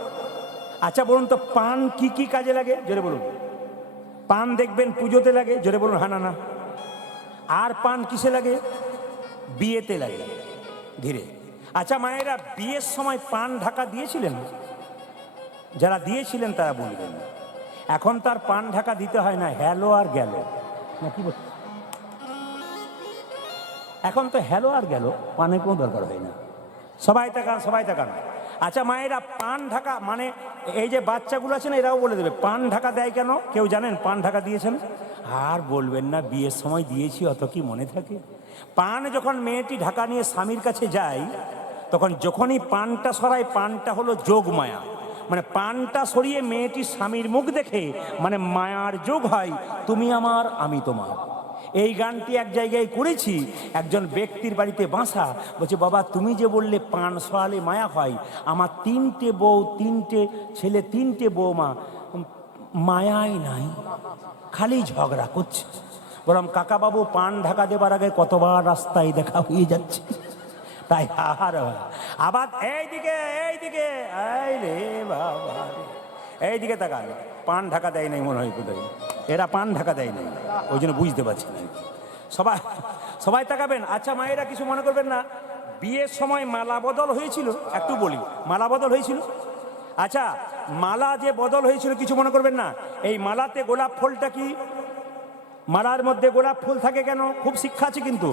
আচ্ছা বলুন তো পান কি কি কাজে লাগে, জোরে বলুন। পান দেখবেন পুজোতে লাগে, জোরে বলুন। হ্যাঁ না না। আর পান কিসে লাগে? বিয়েতে লাগে। ধীরে। আচ্ছা মায়েরা বিয়ের সময় পান ঢাকা দিয়েছিলেন? যারা দিয়েছিলেন তারা বলবেন। এখন তার পান ঢাকা দিতে হয় না, হ্যালো আর গেল, না কি বল? এখন তো হ্যালো আর গেল, পানের কোনো দরকার হয় না। সবাই তাকান, সবাই তাকান। আচ্ছা মায়েরা পান ঢাকা মানে, এই যে বাচ্চাগুলো আছে না, এরাও বলে দেবে পান ঢাকা দেয় কেন? কেউ জানেন পান ঢাকা দিয়েছেন? আর বলবেন না, বিয়ের সময় দিয়েছি, অত কি মনে থাকে? পান যখন মেয়েটি ঢাকা নিয়ে স্বামীর কাছে যায়, তখন যখনই পানটা সরায়, পানটা হলো যোগমায়া, মানে পানটা সরিয়ে মেয়েটি স্বামীর মুখ দেখে, মানে মায়ার যোগ হয়, তুমি আমার আমি তোমার। এই গানটি এক জায়গায় করেছি, একজন ব্যক্তির বাড়িতে বাসা, বলছে বাবা তুমি যে বললে পান সরালে মায়া হয়, আমার 3টে বউ, 3টে ছেলে, 3টে বৌমা, মায়াই নাই, খালি ঝগড়া করছে। বললাম কাকা বাবু, পান ঢাকা দেবার আগে কতবার রাস্তায় দেখা হয়ে যাচ্ছে, তাই আর আবার এইদিকে এইদিকে, এই রে বাবা, এইদিকে তাকান, পান ঢাকা দেয় নাই মনে হয় কোথায়, এরা পান ঢাকা দেয় নাই, ওই জন্য বুঝতে পারছি না। সবাই সবাই তাকাবেন। আচ্ছা মায়েরা কিছু মনে করবেন না, বিয়ের সময় মালা বদল হয়েছিল, একটু বলি, মালা বদল হয়েছিল। আচ্ছা মালা যে বদল হয়েছিল কিছু মনে করবেন না, এই মালাতে গোলাপ ফুলটা কি? মালার মধ্যে গোলাপ ফুল থাকে কেন? খুব শিক্ষা আছে কিন্তু।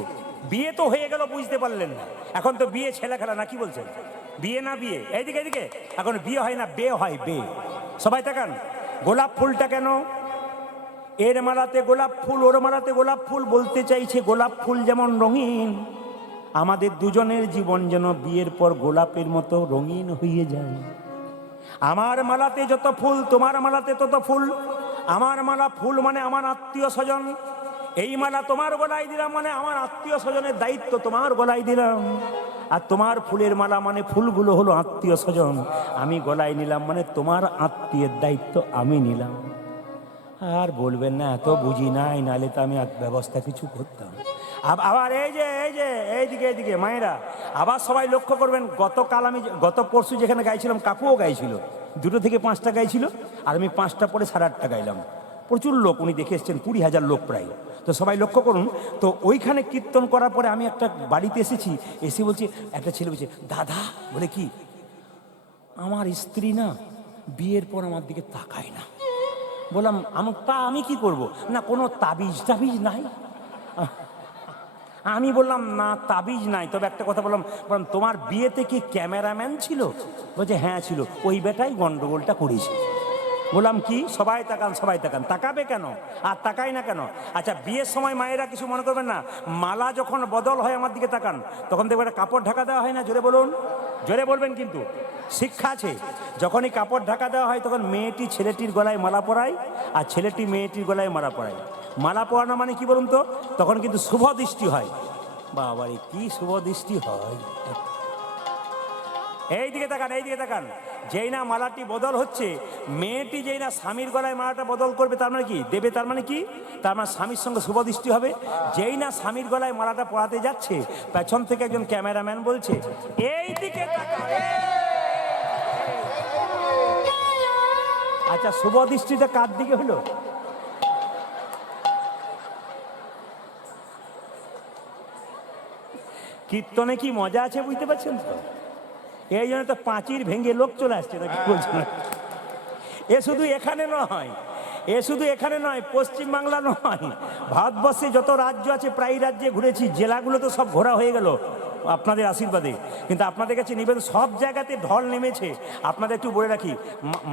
বিয়ে তো হয়ে গেল, বুঝতে পারলেন না, এখন তো বিয়ে ছেলে খেলা না, কি বলছেন? বিয়ে না বিয়ে, এইদিকে এইদিকে, এখন বিয়ে হয় না, বে হয়, বে। সবাই তাকান, গোলাপ ফুলটা কেন? এর মালাতে গোলাপ ফুল, ওর মালাতে গোলাপ ফুল, বলতে চাইছে গোলাপ ফুল যেমন রঙিন, আমাদের দুজনের জীবন যেন বিয়ের পর গোলাপের মতো রঙিন হয়ে যায়। আমার মালাতে যত ফুল, তোমার মালাতে তত ফুল। আমার মালা ফুল মানে আমার আত্মীয় স্বজন, এই মালা তোমার গলায় দিলাম মানে আমার আত্মীয় স্বজনের দায়িত্ব তোমার গলায় দিলাম। আর তোমার ফুলের মালা মানে ফুলগুলো হলো আত্মীয় স্বজন, আমি গলায় নিলাম মানে তোমার আত্মীয়ের দায়িত্ব আমি নিলাম। আর বলবেন না এত বুঝি নাই, নাহলে তো আমি ব্যবস্থা কিছু করতাম। আবার এই যে এইদিকে এইদিকে মায়েরা, আবার সবাই লক্ষ্য করবেন, গতকাল আমি গত পরশু যেখানে গাইছিলাম, কাকুও গাইছিল, 2 থেকে 5টা গাইছিল, আর আমি 5টা পরে 8:30 গাইলাম। প্রচুর লোক, উনি দেখে এসছেন, 20,000 লোক প্রায়। তো সবাই লক্ষ্য করুন। তো ওইখানে কীর্তন করার পরে আমি একটা বাড়িতে এসেছি, এসে বলছি, একটা ছেলে বলছে দাদা, বলে কি, আমার স্ত্রী না বিয়ের পর আমার দিকে তাকায় না। বললাম আমি কি করব? না কোনো তাবিজ টাবিজ নাই? আমি বললাম না তাবিজ নাই, তবে একটা কথা বললাম, তোমার বিয়েতে কি ক্যামেরাম্যান ছিল? বলছে হ্যাঁ ছিল, ওই বেটাই গন্ডগোলটা করেছে। বললাম কি? সবাই তাকান, সবাই তাকান। তাকাবে কেন? আর তাকাই না কেন? আচ্ছা, বিয়ের সময় মায়েরা কিছু মনে করবেন না, মালা যখন বদল হয় আমার দিকে তাকান, তখন দেখবেন একটা কাপড় ঢাকা দেওয়া হয় না? জোরে বলুন, জোরে বলবেন, কিন্তু শিক্ষা আছে। যখনই কাপড় ঢাকা দেওয়া হয় তখন মেয়েটি ছেলেটির গলায় মালা পরায়, আর ছেলেটি মেয়েটির গলায় মালা পরায়। মালা পরানো মানে কি বলুন তো? তখন কিন্তু শুভ দৃষ্টি হয়। বাবারে, কি শুভ দৃষ্টি হয়! এই দিকে তাকান, এই দিকে তাকান। যেই না মালাটি বদল হচ্ছে, মেয়েটি যেই না স্বামীর গলায় মালাটা বদল করবে, তার মানে কি দেবে? তার মানে কি? তার মানে স্বামীর সঙ্গে শুভ দৃষ্টি হবে। যেই না স্বামীর গলায় মালাটা পরাতে যাচ্ছে, পেছন থেকে একজন ক্যামেরাম্যান বলছে, এই দিকে তাকান। আচ্ছা, শুভ দৃষ্টিটা কার দিকে হলো? কীর্তনে কি মজা আছে বুঝতে পারছেন তো? এই জন্য তো পাঁচির ভেঙে লোক চলে আসছে, নাকি বলছেন? এ শুধু এখানে নয়, এ শুধু এখানে নয়, পশ্চিমবাংলা নয়, ভারতবর্ষে যত রাজ্য আছে প্রায় রাজ্যে ঘুরেছি, জেলাগুলো তো সব ঘোরা হয়ে গেল আপনাদের আশীর্বাদে। কিন্তু আপনাদের কাছে নিবেদন, সব জায়গাতে ঢল নেমেছে। আপনাদের একটু বলে রাখি,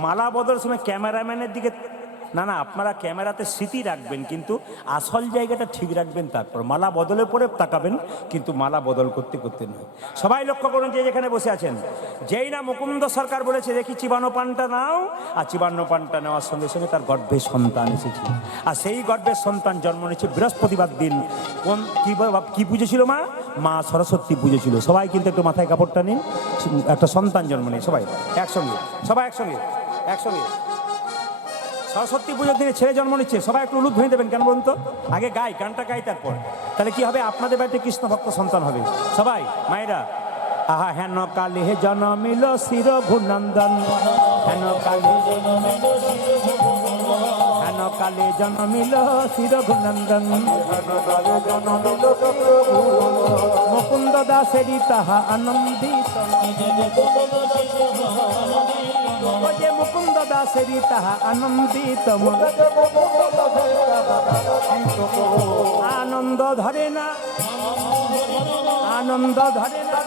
মালা বদলের সময় ক্যামেরাম্যানের দিকে না, না, আপনারা ক্যামেরাতে স্মৃতি রাখবেন, কিন্তু আসল জায়গাটা ঠিক রাখবেন। তারপর মালা বদলের পরে তাকাবেন, কিন্তু মালা বদল করতে করতে নয়। সবাই লক্ষ্য করুন, যে যেখানে বসে আছেন, যেই না মুকুন্দ সরকার বলেছে দেখি চিবানো পানটা নাও, আর চিবানো পানটা নেওয়ার সঙ্গে সঙ্গে তার গর্ভে সন্তান এসেছে। আর সেই গর্ভের সন্তান জন্ম নিয়েছে বৃহস্পতিবার দিন। কোন কি পুজো ছিল? মা সরস্বতী পুজো ছিল। সবাই কিন্তু একটু মাথায় কাপড়টা নিন, একটা সন্তান জন্ম নিয়ে সবাই একসঙ্গে, সবাই একসঙ্গে, একসঙ্গে। সরস্বতী পুজোর দিনে ছেলে জন্ম নিচ্ছে, সবাই একটু উলুদ ভেঙে দেবেন। কেন বলুন তো? আগে গাই, গানটা গাই, তারপর তাহলে কি হবে? আপনাদের বাড়িতে কৃষ্ণ ভক্ত সন্তান হবে। সবাই মায়েরা, আহা হেন কালে জন্মিল শির ঘুনন্দন, হেন কালে, হেন কালে জন্মিল শির ঘুনন্দন, মুকুন্দ দাসেরি তাহা আনন্দিত, মুকুন্দ দাসেরি তাহা আনন্দিত, আনন্দ ধরে না, আনন্দ ধরে না,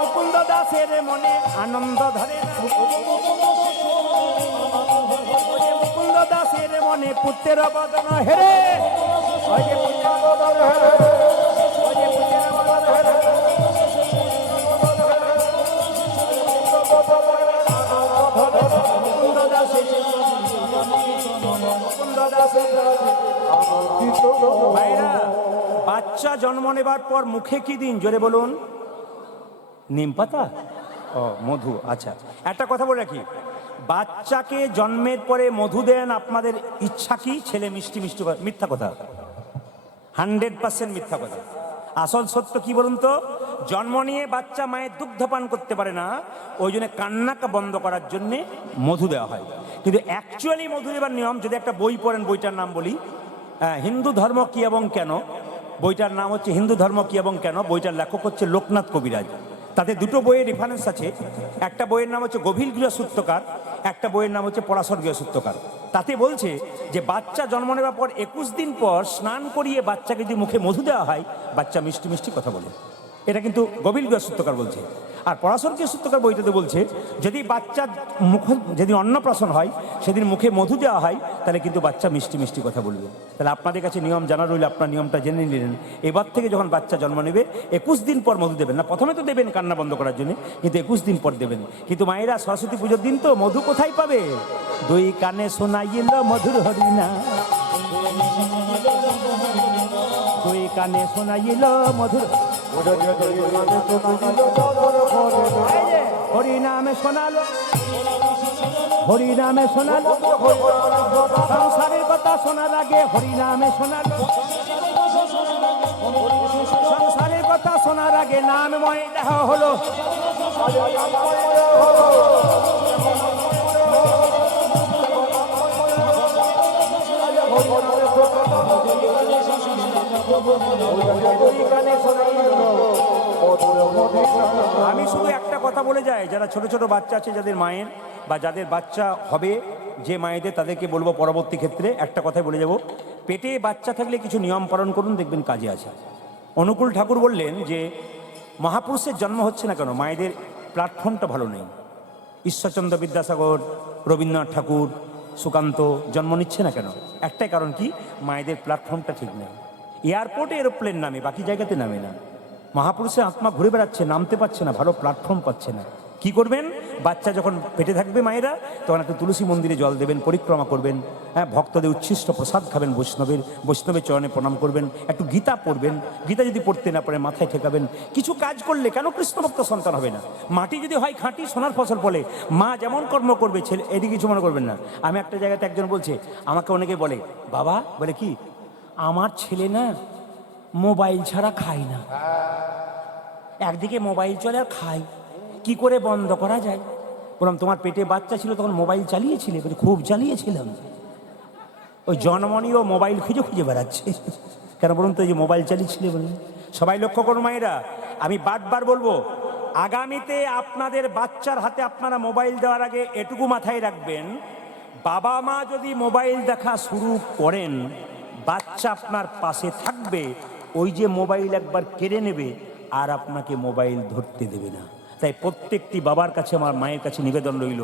মুকুন্দ দাসের মনে আনন্দ ধরে না, মুকুন্দ দাসের মনে পুত্রের বদন হেরে, বাচ্চা জন্ম নেবার পর মুখে কি দিন? জোরে বলুন। নিম পাতা, ও মধু। আচ্ছা, একটা কথা বলে রাখি, বাচ্চাকে জন্মের পরে মধু দেন, আপনাদের ইচ্ছা কি? ছেলে মিষ্টি মিষ্টি। মিথ্যা কথা, 100% মিথ্যা কথা। আসল সত্য কি বলুন তো? জন্ম নিয়ে বাচ্চা মায়ের দুগ্ধ পান করতে পারে না, ওই জন্য কান্নাকে বন্ধ করার জন্যে মধু দেওয়া হয়। কিন্তু অ্যাকচুয়ালি মধু দেওয়ার নিয়ম, যদি একটা বই পড়েন, বইটার নাম বলি, হিন্দু ধর্ম কি এবং কেন। বইটার নাম হচ্ছে হিন্দু ধর্ম কি এবং কেন। বইটার লেখক হচ্ছে লোকনাথ কবিরাজ। তাতে দুটো বইয়ের রেফারেন্স আছে। একটা বইয়ের নাম হচ্ছে গভীর গৃহসূত্রকার, একটা বইয়ের নাম হচ্ছে পরাশর গৃহসূত্রকার। তাতে বলছে যে বাচ্চা জন্ম নেওয়ার পর 21 দিন পর স্নান করিয়ে বাচ্চাকে যদি মুখে মধু দেওয়া হয়, বাচ্চা মিষ্টি মিষ্টি কথা বলে। এটা কিন্তু গভীর গৃহসূত্রকার বলছে। আর পরাশর গৃহসূত্রকার বইটাতে বলছে যদি বাচ্চার মুখ, যদি অন্নপ্রাশন হয় সেদিন মুখে মধু দেওয়া হয়, তাহলে কিন্তু বাচ্চা মিষ্টি মিষ্টি কথা বলবে। তাহলে আপনাদের কাছে নিয়ম জানা রইল, আপনার নিয়মটা জেনে নিলেন। এবার থেকে যখন বাচ্চা জন্ম নেবে 21 দিন পর মধু দেবেন না। প্রথমে তো দেবেন কান্না বন্ধ করার জন্য, কিন্তু 21 দিন পর দেবেন। কিন্তু মায়েরা সরস্বতী পুজোর দিন তো মধু কোথায় পাবে? দুই কানে শোনাইল মধুর হরিনা, দুই কানে শোনাইল মধুর হরিনামে শোনালো, হরিনামে শোনালো, সংসারের কথা শোনার আগে হরিনামে শোনালো, সংসারের কথা শোনার আগে নামময় দেখা হলো। আমি শুধু একটা কথা বলে যাই, যারা ছোট ছোট বাচ্চা আছে, যাদের মায়ের বা যাদের বাচ্চা হবে, যে মায়েদের, তাদেরকে বলবো পরবর্তী ক্ষেত্রে একটা কথাই বলে যাব, পেটে বাচ্চা থাকলে কিছু নিয়ম পালন করুন, দেখবেন কাজে আছে। অনুকূল ঠাকুর বললেন যে মহাপুরুষের জন্ম হচ্ছে না কেন, মায়েদের প্ল্যাটফর্মটা ভালো নেই। ঈশ্বরচন্দ্র বিদ্যাসাগর, রবীন্দ্রনাথ ঠাকুর, সুকান্ত জন্ম নিচ্ছে না কেন? একটাই কারণ, কি মায়েদের প্ল্যাটফর্মটা ঠিক নেই। এয়ারপোর্টে এরোপ্লেন নামে, বাকি জায়গাতে নামে না। মহাপুরুষের আত্মা ঘুরে বেড়াচ্ছে, নামতে পারছে না, ভালো প্ল্যাটফর্ম পাচ্ছে না। কি করবেন? বাচ্চা যখন পেটে থাকবে মায়েরা, তখন একটা তুলসী মন্দিরে জল দেবেন, পরিক্রমা করবেন, হ্যাঁ, ভক্তদের উচ্ছিষ্ট প্রসাদ খাবেন, বৈষ্ণবের চরণে প্রণাম করবেন, একটু গীতা পড়বেন। গীতা যদি পড়তে না পারে মাথায় ঠেকাবেন। কিছু কাজ করলে কেন কৃষ্ণভক্ত সন্তান হবে না? মাটি যদি হয় খাঁটি সোনার ফসল ফলে, মা যেমন কর্ম করবে ছেলে, এদিকে কিছু মনে করবেন না। আমি একটা জায়গাতে একজন বলছে, আমাকে অনেকে বলে, বাবা বলে কি, আমার ছেলে না মোবাইল ছাড়া খায় না, একদিকে মোবাইল চলে আর খায়, কি করে বন্ধ করা যায়? বললাম, তোমার পেটে বাচ্চা ছিল তখন মোবাইল চালিয়েছিলে? বলে, খুব চালিয়েছিলাম। ওই জন্মনিও মোবাইল খুঁজে খুঁজে বেড়াচ্ছে। কেন বলুন তো? এই যে মোবাইল চালিয়েছিলে বলুন। সবাই লক্ষ্য করুন মায়েরা, আমি বারবার বলবো, আগামীতে আপনাদের বাচ্চার হাতে আপনারা মোবাইল দেওয়ার আগে এটুকু মাথায় রাখবেন, বাবা মা যদি মোবাইল দেখা শুরু করেন, বাচ্চা আপনার পাশে থাকবে, ওই যে মোবাইল একবার কেড়ে নেবে আর আপনাকে মোবাইল ধরতে দেবে না। তাই প্রত্যেকটি বাবার কাছে, আমার মায়ের কাছে নিবেদন রইল,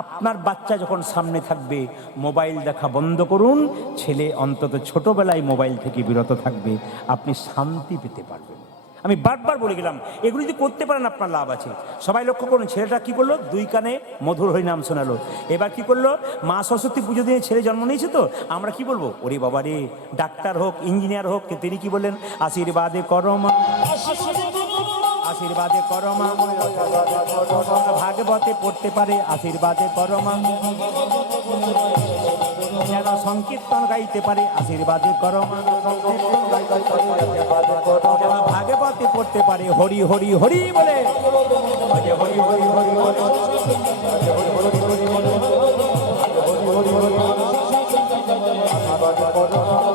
আপনার বাচ্চা যখন সামনে থাকবে মোবাইল দেখা বন্ধ করুন। ছেলে অন্তত ছোটবেলায় মোবাইল থেকে বিরত থাকবে, আপনি শান্তি পেতে পারবেন। আমি বারবার বলে গেলাম, এগুলো যদি করতে পারেন আপনার লাভ আছে। সবাই লক্ষ্য করুন, ছেলেটা কি করলো? 2 কানে মধুর হরিনাম শোনালো। এবার কি করলো? মা সরস্বতী পুজো দিয়ে ছেলে জন্ম নিয়েছে, তো আমরা কি বলবো? ওরে বাবা রে, ডাক্তার হোক, ইঞ্জিনিয়ার হোক, তিনি কি বললেন? আশীর্বাদে করো মা, আশীর্বাদে করো মা, ভাগবতে পড়তে পারে, আশীর্বাদে করো মা, যেন সংকীর্তন গাইতে পারে, আশীর্বাদে করো মা, যেন ভাগবতে পড়তে পারে, হরি হরি হরি বলে, হরি হরি হরি হরি বলে,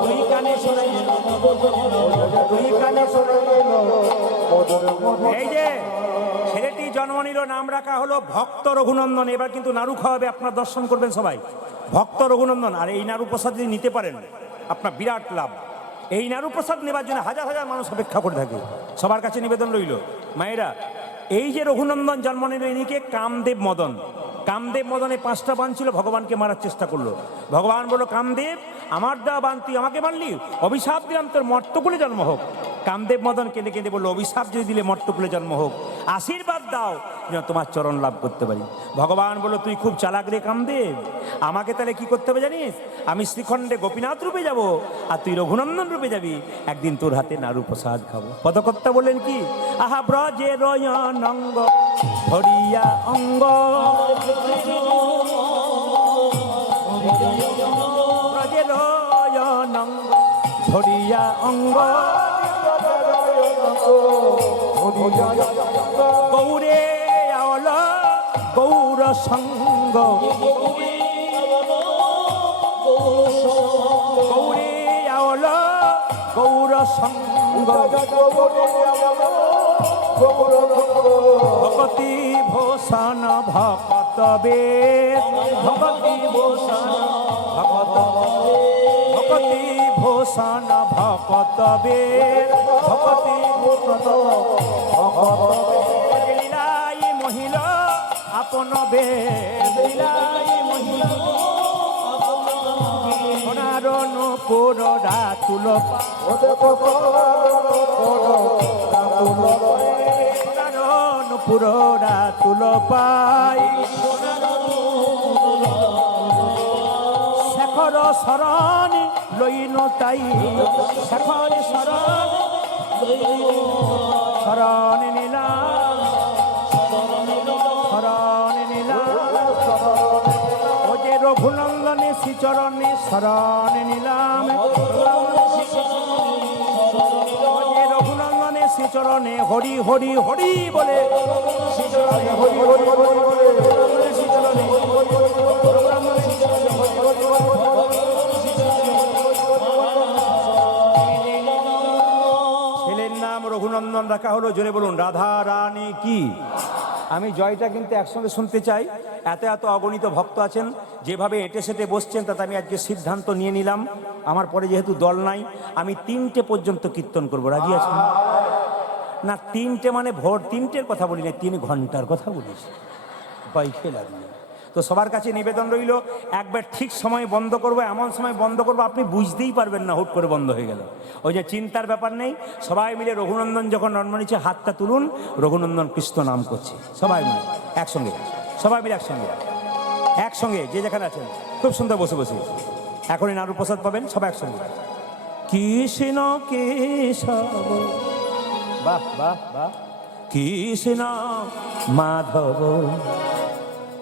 দুই কানে শোনাই, দুই কানে শোনাই। এই যে ছেলেটি জন্ম নিল, নাম রাখা হলো ভক্ত রঘুনন্দন। এবার কিন্তু নাড়ু খাওয়াবে, আপনার দর্শন করবেন সবাই, ভক্ত রঘুনন্দন। আর এই নাড়ু প্রসাদ যদি নিতে পারেন, আপনার বিরাট লাভ। এই নাড়ু প্রসাদ নেবার জন্য হাজার হাজার মানুষ অপেক্ষা করে থাকে। সবার কাছে নিবেদন রইল, মায়েরা, এই যে রঘুনন্দন জন্ম নিল, ইনিকে কামদেব মদন। কামদেব মদনে 5টা বান ছিল, ভগবানকে মারার চেষ্টা করলো। ভগবান বলল, কামদেব, আমার দেওয়া বান তুই আমাকে মানলি, অভিশাপ দিলাম তোর মর্তকুলে জন্ম হোক। কামদেব মদন কেঁদে কেঁদে বললো, অভিশাপ যদি দিলে মর্তকুলে জন্ম হোক, আশীর্বাদ দাও যেন তোমার চরণ লাভ করতে পারি। ভগবান বলল, তুই খুব চালাক রে কামদেব, আমাকে তাহলে কি করতে হবে জানিস? আমি শ্রীখণ্ডে গোপীনাথ রূপে যাব, আর তুই রঘুনন্দন রূপে যাবি। একদিন তোর হাতে নাড়ু প্রসাদ খাবো। পদকর্তা বললেন কি, আহা ব্রজে রয়নঙ্গ ধরিয়া অঙ্গ, ব্রজে রয়নঙ্গ ধরিয়া অঙ্গ, গৌরে আওল গৌর সঙ্গ, গৌরে আওল গৌর সঙ্গ, ভগতি ভূষণ ভকত বেশ, ভগতি ভূষণ ভকত, ভগতি ভূষণ ভকত বেশ, ভগতি ভূষণ ভকত বেশ, লীলাই মহিলা আপন বেশ, লীলাই মহিলা সোনার নূপুর রাতুল, সোনার নূপুর রাতুল পাই, শেখর শরণ লইন তাই, শেখর শরণ শরণ নিলাম, শরণ নিলাম, ও যে রঘুনন্দনে শ্রীচরণে শরণ নিলাম, ও যে রঘুনন্দনে শ্রীচরণে হরি হরি হরি বলে, শ্রীচরণে হরি হরি হরি বলে, শ্রীচরণে ছেলের নাম রঘুনন্দন রাখা হলো। জোরে বলুন, রাধা রানী কি। আমি জয়টা কিন্তু একসঙ্গে শুনতে চাই, এত এত অগণিত ভক্ত আছেন, যেভাবে এঁটে সেটে বসছেন, তাতে আমি আজকে সিদ্ধান্ত নিয়ে নিলাম, আমার পরে যেহেতু দল নাই, আমি 3টে পর্যন্ত কীর্তন করবো। রাজি আছেন না? 3টে মানে ভোর 3টের কথা বলি না, 3 ঘন্টার কথা বলিস। সবাইকে লাগবে। তো সবার কাছে নিবেদন রইল, একবার ঠিক সময় বন্ধ করবো, এমন সময় বন্ধ করবো আপনি বুঝতেই পারবেন না হুট করে বন্ধ হয়ে গেল। ওই যে চিন্তার ব্যাপার নেই, সবাই মিলে রঘুনন্দন যখন নন্মনিচে হাতটা তুলুন, রঘুনন্দন কৃষ্ণ নাম করছে সবাই মিলে একসঙ্গে, সবাই মিলে একসঙ্গে একসঙ্গে যে যেখানে আছেন খুব সুন্দর বসে বসে এখনই নাড়ু প্রসাদ পাবেন সবাই একসঙ্গে। কৃষ্ণ কেশব, বাহ বাহ বাহ, কৃষ্ণ মাধব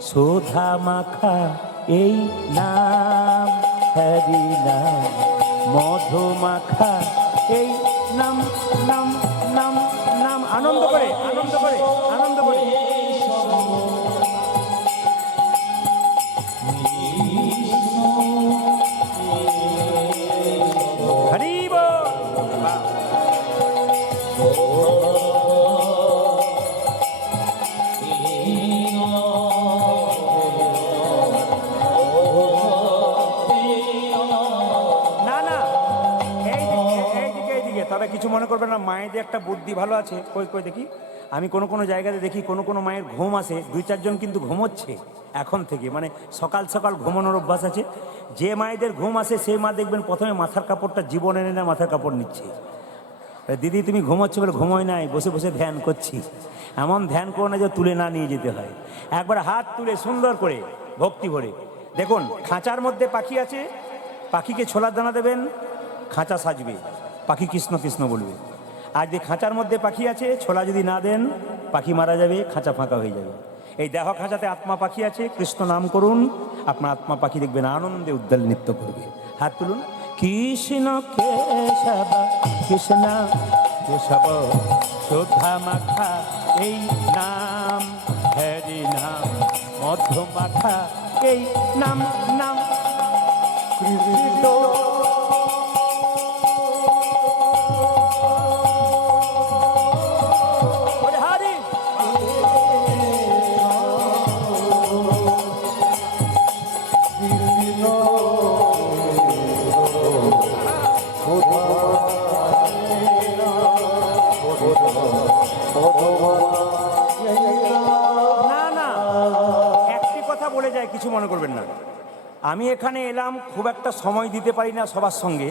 সুধা মাখা এই নাম, হরি নাম মধু মাখা এই নাম, নাম নাম নাম, আনন্দ করে আনন্দ করে আনন্দ করে। হরি বল। তবে কিছু মনে করবেন না, মায়েদের একটা বুদ্ধি ভালো আছে। কই কই দেখি, আমি কোনো জায়গাতে দেখি কোনো মায়ের ঘুম আসে, 2-4 জন কিন্তু ঘুমোচ্ছে এখন থেকে, মানে সকাল সকাল ঘুমানোর অভ্যাস আছে। যে মায়েদের ঘুম আসে সেই মা দেখবেন প্রথমে মাথার কাপড়টা জীবন এনে না মাথার কাপড় নিচ্ছে। দিদি তুমি ঘুমোচ্ছ বলে, ঘুমোয় নাই, বসে বসে ধ্যান করছি। এমন ধ্যান করো না যে তুলে না নিয়ে যেতে হয়, একবার হাত তুলে সুন্দর করে ভক্তি ভরে। দেখুন খাঁচার মধ্যে পাখি আছে, পাখিকে ছোলার দানা দেবেন, খাঁচা সাজবে, পাখি কৃষ্ণ কৃষ্ণ বলবে। আর যে খাঁচার মধ্যে পাখি আছে, ছোলা যদি না দেন পাখি মারা যাবে, খাঁচা ফাঁকা হয়ে যাবে। এই দেহ খাঁচাতে আত্মা পাখি আছে, কৃষ্ণ নাম করুন, আপনার আত্মা পাখি দেখবেন আনন্দে উদ্দাল নৃত্য করবে। হাত তুলুন। কৃষ্ণ কেশব, কৃষ্ণ কেশব সুধা মাখা এই নাম, হরি নাম মধু মাখা এই নাম, নাম কৃষ্ণ। কিছু মনে করবেন না, আমি এখানে এলাম, খুব একটা সময় দিতে পারি না সবার সঙ্গে।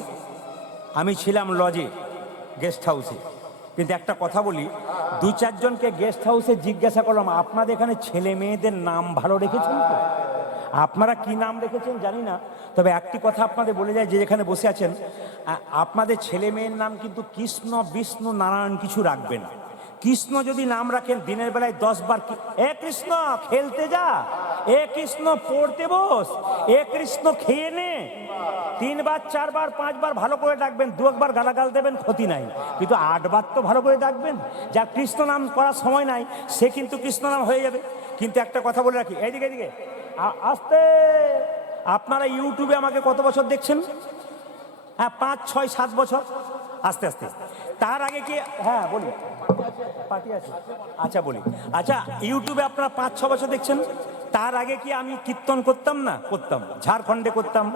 আমি ছিলাম লজে, গেস্ট হাউসে, কিন্তু একটা কথা বলি, 2-4 জনকে গেস্ট হাউসে জিজ্ঞাসা করলাম আপনাদের এখানে ছেলে মেয়েদের নাম ভালো রেখেছেন তো? আপনারা কি নাম রেখেছেন জানি না, তবে একটি কথা আপনাদের বলে যায়, যে যেখানে বসে আছেন আপনাদের ছেলে মেয়ের নাম কিন্তু কৃষ্ণ বিষ্ণু নারায়ণ কিছু রাখবে না। কৃষ্ণ যদি নাম রাখেন দিনের বেলায় 10 বার এ কৃষ্ণ খেলতে যা, এ কৃষ্ণ পড়তে বস, এ কৃষ্ণ খেয়ে নে, 3 বার 4 বার 5 বার ভালো করে ডাকবেন, 2 একবার গালাগাল দেবেন ক্ষতি নাই, কিন্তু 8 বার তো ভালো করে ডাকবেন। যার কৃষ্ণ নাম করার সময় নাই সে কিন্তু কৃষ্ণ নাম হয়ে যাবে। কিন্তু একটা কথা বলে রাখি, এইদিকে এদিকে আসতে, আপনারা ইউটিউবে আমাকে কত বছর দেখছেন? হ্যাঁ 5, 6, 7 বছর, আস্তে আস্তে। তার আগে কি, হ্যাঁ বলি, পার্টি আছে, আচ্ছা বলি, আচ্ছা ইউটিউবে আপনারা 5-6 বছর দেখছেন। তার আগে কি আমি কীর্তন করতাম না? করতাম, ঝাড়খণ্ডে করতাম,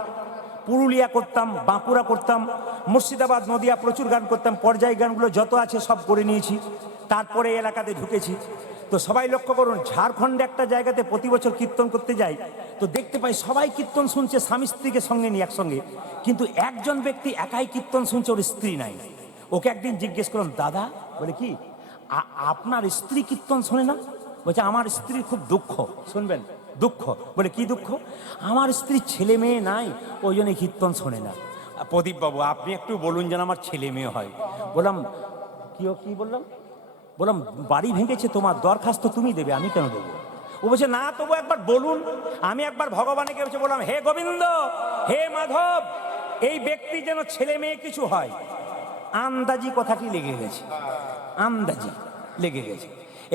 পুরুলিয়া করতাম, বাঁকুড়া করতাম, মুর্শিদাবাদ নদিয়া প্রচুর গান করতাম, পর্যায় গানগুলো যত আছে সব করে নিয়েছি, তারপরে এলাকাতে ঢুকেছি। তো সবাই লক্ষ্য করুন, ঝাড়খণ্ডে একটা জায়গাতে প্রতি বছর কীর্তন করতে যাই, তো দেখতে পাই সবাই কীর্তন শুনছে স্বামী স্ত্রীকে সঙ্গে নিয়ে একসঙ্গে, কিন্তু একজন ব্যক্তি একাই কীর্তন শুনছে, ওর স্ত্রী নাই। ওকে একদিন জিজ্ঞেস করলাম, দাদা, বলে কি আপনার স্ত্রী কীর্তন শোনে না? বলছে আমার স্ত্রীর খুব দুঃখ। শুনবেন, দুঃখ? বলে কি দুঃখ? আমার স্ত্রীর ছেলে মেয়ে নাই, ওই জন্য কীর্তন শোনে না। প্রদীপ বাবু আপনি একটু বলুন যেন আমার ছেলে মেয়ে হয়। বললাম কি বললাম, বললাম বাড়ি ভেঙেছে, তোমার দরখাস্ত তুমি দেবে, আমি কেন দেবো? ও বলছে না, তবু একবার বলুন। আমি একবার ভগবানকে বললাম, হে গোবিন্দ, হে মাধব, এই ব্যক্তি যেন ছেলে মেয়ে কিছু হয়। আন্দাজি কথাটি লেগে গেছে, আন্দাজি লেগে গেছে।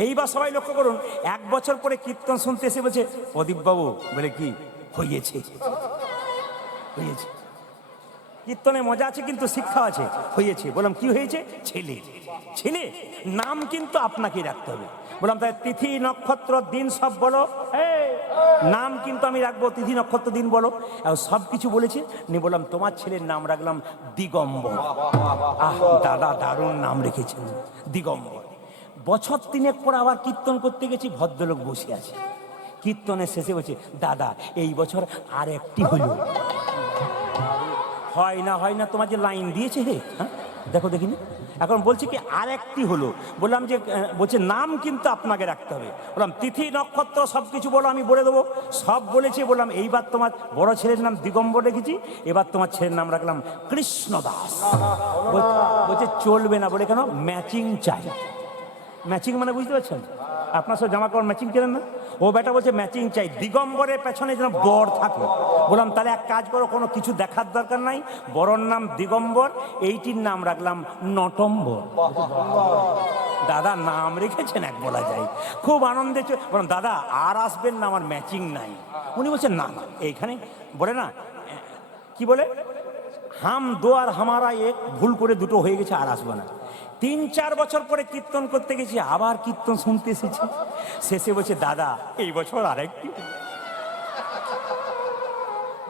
এইবার সবাই লক্ষ্য করুন, 1 বছর পরে কীর্তন শুনতে এসে বলছে, প্রদীপ বাবু, বলে কি হয়েছে? হয়েছে, কীর্তনে মজা আছে কিন্তু শিক্ষা আছে। হয়েছে, বললাম কি হয়েছে? ছেলে। ছেলে নাম কিন্তু আপনাকে রাখতে হবে। বললাম তাই তিথি নক্ষত্র দিন সব বলো, নাম কিন্তু আমি রাখবো, তিথি নক্ষত্র দিন বলো, সব কিছু বলেছে। নিয়ে বললাম তোমার ছেলের নাম রাখলাম দিগম্বর। আহ দাদা, দারুণ নাম রেখেছেন, দিগম্বর। বছর 3 পর আবার কীর্তন করতে গেছি, ভদ্রলোক বসে আছে, কীর্তনের শেষে বলছে, দাদা এই বছর আর একটি হলো। হয় না তোমার যে লাইন দিয়েছে হে, হ্যাঁ দেখো দেখিনি। এখন বলছি কি আর একটি হলো। বললাম যে বলছে নাম কিন্তু আপনাকে রাখতে হবে। বললাম তিথি নক্ষত্র সব কিছু বলো, আমি বলে দেবো। সব বলেছি। বললাম এইবার তোমার বড় ছেলের নাম দিগম্বর রেখেছি, এবার তোমার ছেলের নাম রাখলাম কৃষ্ণদাস। বলছে চলবে না। বলে কেন? ম্যাচিং চাই। ম্যাচিং মানে বুঝতে পারছেন? আপনার সব জামা কাপড় ম্যাচিং কেনেন না? ও বেটা বলছে ম্যাচিং চাই, দিগম্বরের পেছনে যেন বর থাকে। বললাম তাহলে এক কাজ করো, কোনো কিছু দেখার দরকার নাই, বরর নাম দিগম্বর, এইটির নাম রাখলাম নটম্বর। দাদা নাম রেখেছেন এক বলা যায়। খুব আনন্দে বললাম দাদা আর আসবেন না, আমার ম্যাচিং নাই। উনি বলছেন না না, এইখানে বলে না কি বলে, হাম দো আর হামারা এক, ভুল করে দুটো হয়ে গেছে, আর আসবো না। 3-4 বছর পরে কীর্তন করতে গেছি, আবার কীর্তন শুনতে এসেছি। শেষে বলছে দাদা এই বছর আরেকটি।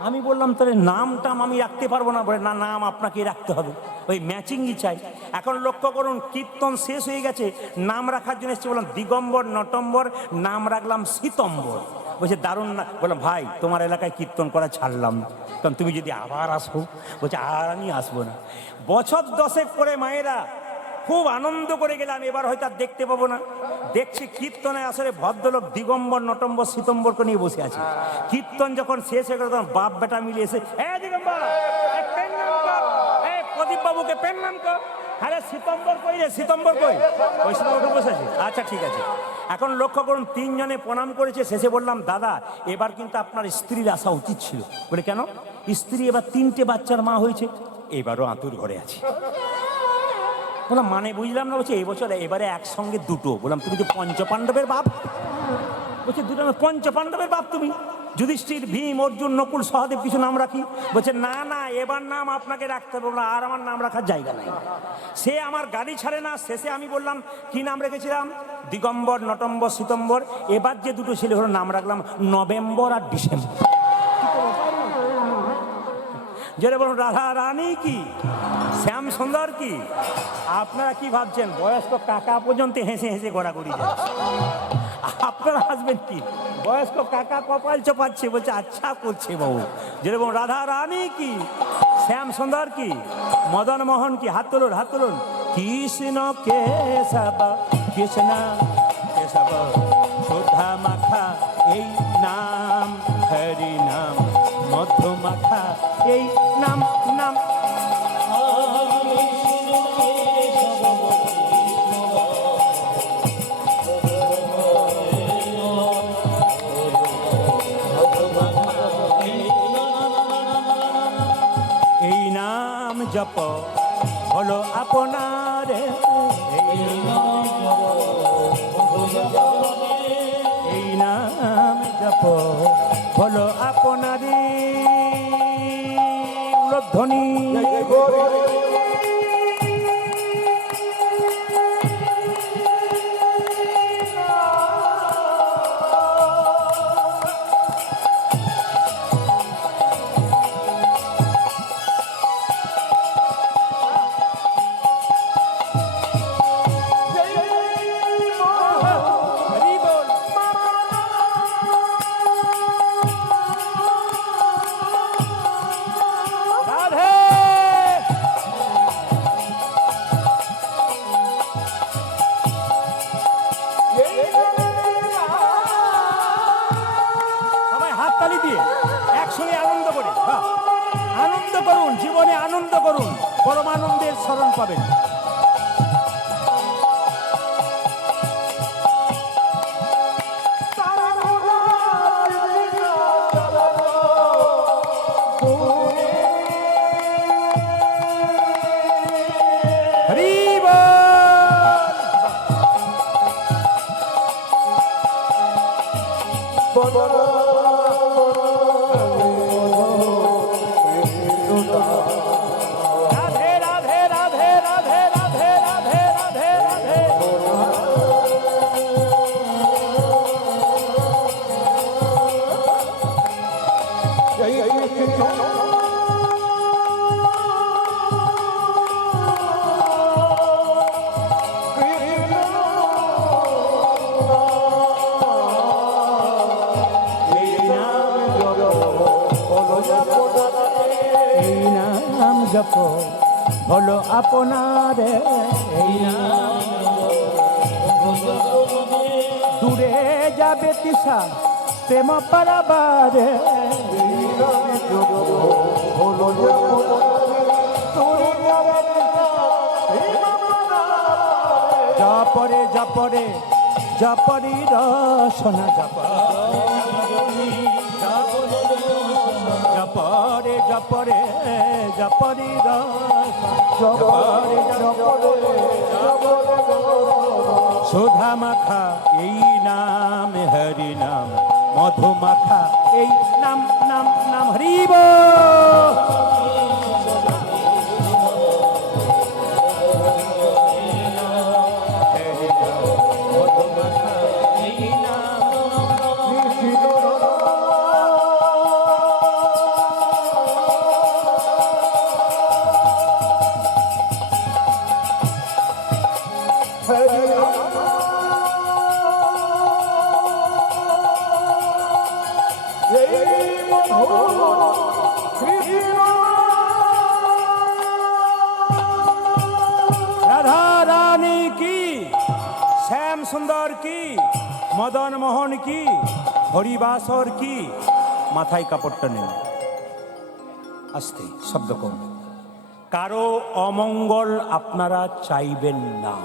আমি বললাম তাহলে নামটাম আমি রাখতে পারবো না। বলে না, নাম আপনাকে রাখতে হবে, ওই ম্যাচিংই চাই। এখন লক্ষ্য করুন, কীর্তন শেষ হয়ে গেছে, নাম রাখার জন্য এসেছে। বললাম দিগম্বর নটম্বর, নাম রাখলাম শীতম্বর। বলছে দারুণ না। বললাম ভাই তোমার এলাকায় কীর্তন করা ছাড়লাম, কারণ তুমি যদি আবার আসো। বলছে আর আমি আসবো না। বছর 10 পরে মায়েরা খুব আনন্দ করে গেলাম, এবার হয়তো আর দেখতে পাবো না। দেখছি কীর্তনে আসলে ভদ্রলোক দিগম্বর নটম্বর শীতম্বরকে নিয়ে বসে আছে। কীর্তন যখন শেষ হয়ে গেল, তখন বাপ বেটা মিলে এসে দিগম্বর প্রদীপ বাবুকে পেন নাম কর। আরে শীতম্বর কই রে, শীতম্বর কই? ওই শীতম্বর বসে আছে। আচ্ছা ঠিক আছে। এখন লক্ষ্য করুন, 3 জনে প্রণাম করেছে। শেষে বললাম দাদা এবার কিন্তু আপনার স্ত্রীর আসা উচিত ছিল। বলে কেন? স্ত্রী এবার 3টে বাচ্চার মা হয়েছে, এবারও আতুর ঘরে আছে। বললাম মানে বুঝলাম না। বলছে এই বছর এবারে একসঙ্গে 2টো। বললাম তুমি তো পঞ্চপাণ্ডবের বাপ। বলছে 2টো? 5 পাণ্ডবের বাপ তুমি। যুধিষ্ঠির, ভীম, অর্জুন, নকুল, সহদেব কিছু নাম রাখি? বলছে না না, এবার নাম আপনাকে রাখতে হবে। বললাম আর আমার নাম রাখার জায়গা নাই। সে আমার গাড়ি ছাড়ে না। শেষে আমি বললাম কি নাম রেখেছিলাম? দিগম্বর নটম্বর শীতম্বর। এবার যে 2টো ছেলে হলো, নাম রাখলাম নভেম্বর আর ডিসেম্বর। যেটা বলুন রাধা রানী কি, শ্যাম সুন্দর কি। আপনারা কি ভাবছেন বয়স্ক কাকা পর্যন্ত হেসে হেসে ঘোরাঘুরি যাচ্ছে, আপনারা হাসবেন কি? বয়স্ক কাকা কপাল চপাচ্ছে, বলছে আচ্ছা করছে বাবু। যেটা বলুন রাধা রানী কি, শ্যাম সুন্দর কি, মদন মোহন কি। হাত তুলুন, হাত তুলুন। কৃষ্ণ কেশব, কৃষ্ণ কেশব সুধা মাখা এই নাম, হরি নাম মধু মাখা এই নাম। নাম এই নাম জপ হলো আপনার, এই নাম জপ হলো আপনারই ধ্বনি। আনন্দ করুন, জীবনে আনন্দ করুন, পরমানন্দের স্মরণ পাবেন। জপ হলো আপনার এই নাম। দূরে যাবে তৃষা প্রেম পারাবারে, জপরে জপরে জপরি রসনা জপরে জপরে জপরি সুধা মাখা এই নাম হরি নাম, মধু মাখা এই নাম নাম নাম হরিব। রাধা রানী কি, শ্যাম সুন্দর কি, মদন মোহন কি, হরিবাসর কি। মাথায় কাপড়টা নেন, আস্তে শব্দ কম। কারো অমঙ্গল আপনারা চাইবেন না।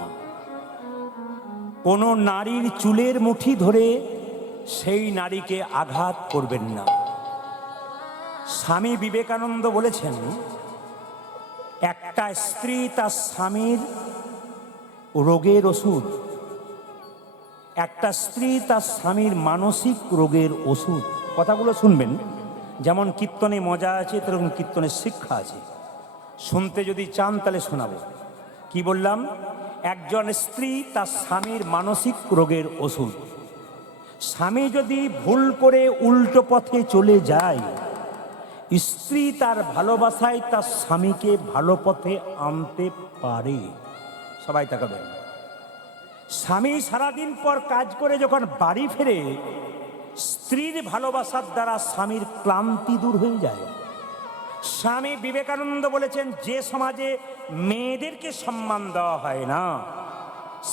কোনো নারীর চুলের মুঠি ধরে সেই নারীকে আঘাত করবেন না। স্বামী বিবেকানন্দ বলেছেন, একটা স্ত্রী তার স্বামীর রোগের ওষুধ, একটা স্ত্রী তার স্বামীর মানসিক রোগের ওষুধ। কথাগুলো শুনবেন, যেমন কীর্তনে মজা আছে তেরকম কীর্তনের শিক্ষা আছে। শুনতে যদি চান তাহলে শোনাবো। কি বললাম? একজন স্ত্রী তার স্বামীর মানসিক রোগের ওষুধ। স্বামী যদি ভুল করে উল্টো পথে চলে যায়, স্ত্রী তার ভালোবাসায় তার স্বামীকে ভালো পথে আনতে পারে। সবাই তাকাবেন। স্বামী সারাদিন পর কাজ করে যখন বাড়ি ফেরে, স্ত্রীর ভালোবাসার দ্বারা স্বামীর ক্লান্তি দূর হয়ে যায়। স্বামী বিবেকানন্দ বলেছেন, যে সমাজে মেয়েদেরকে সম্মান দেওয়া হয় না,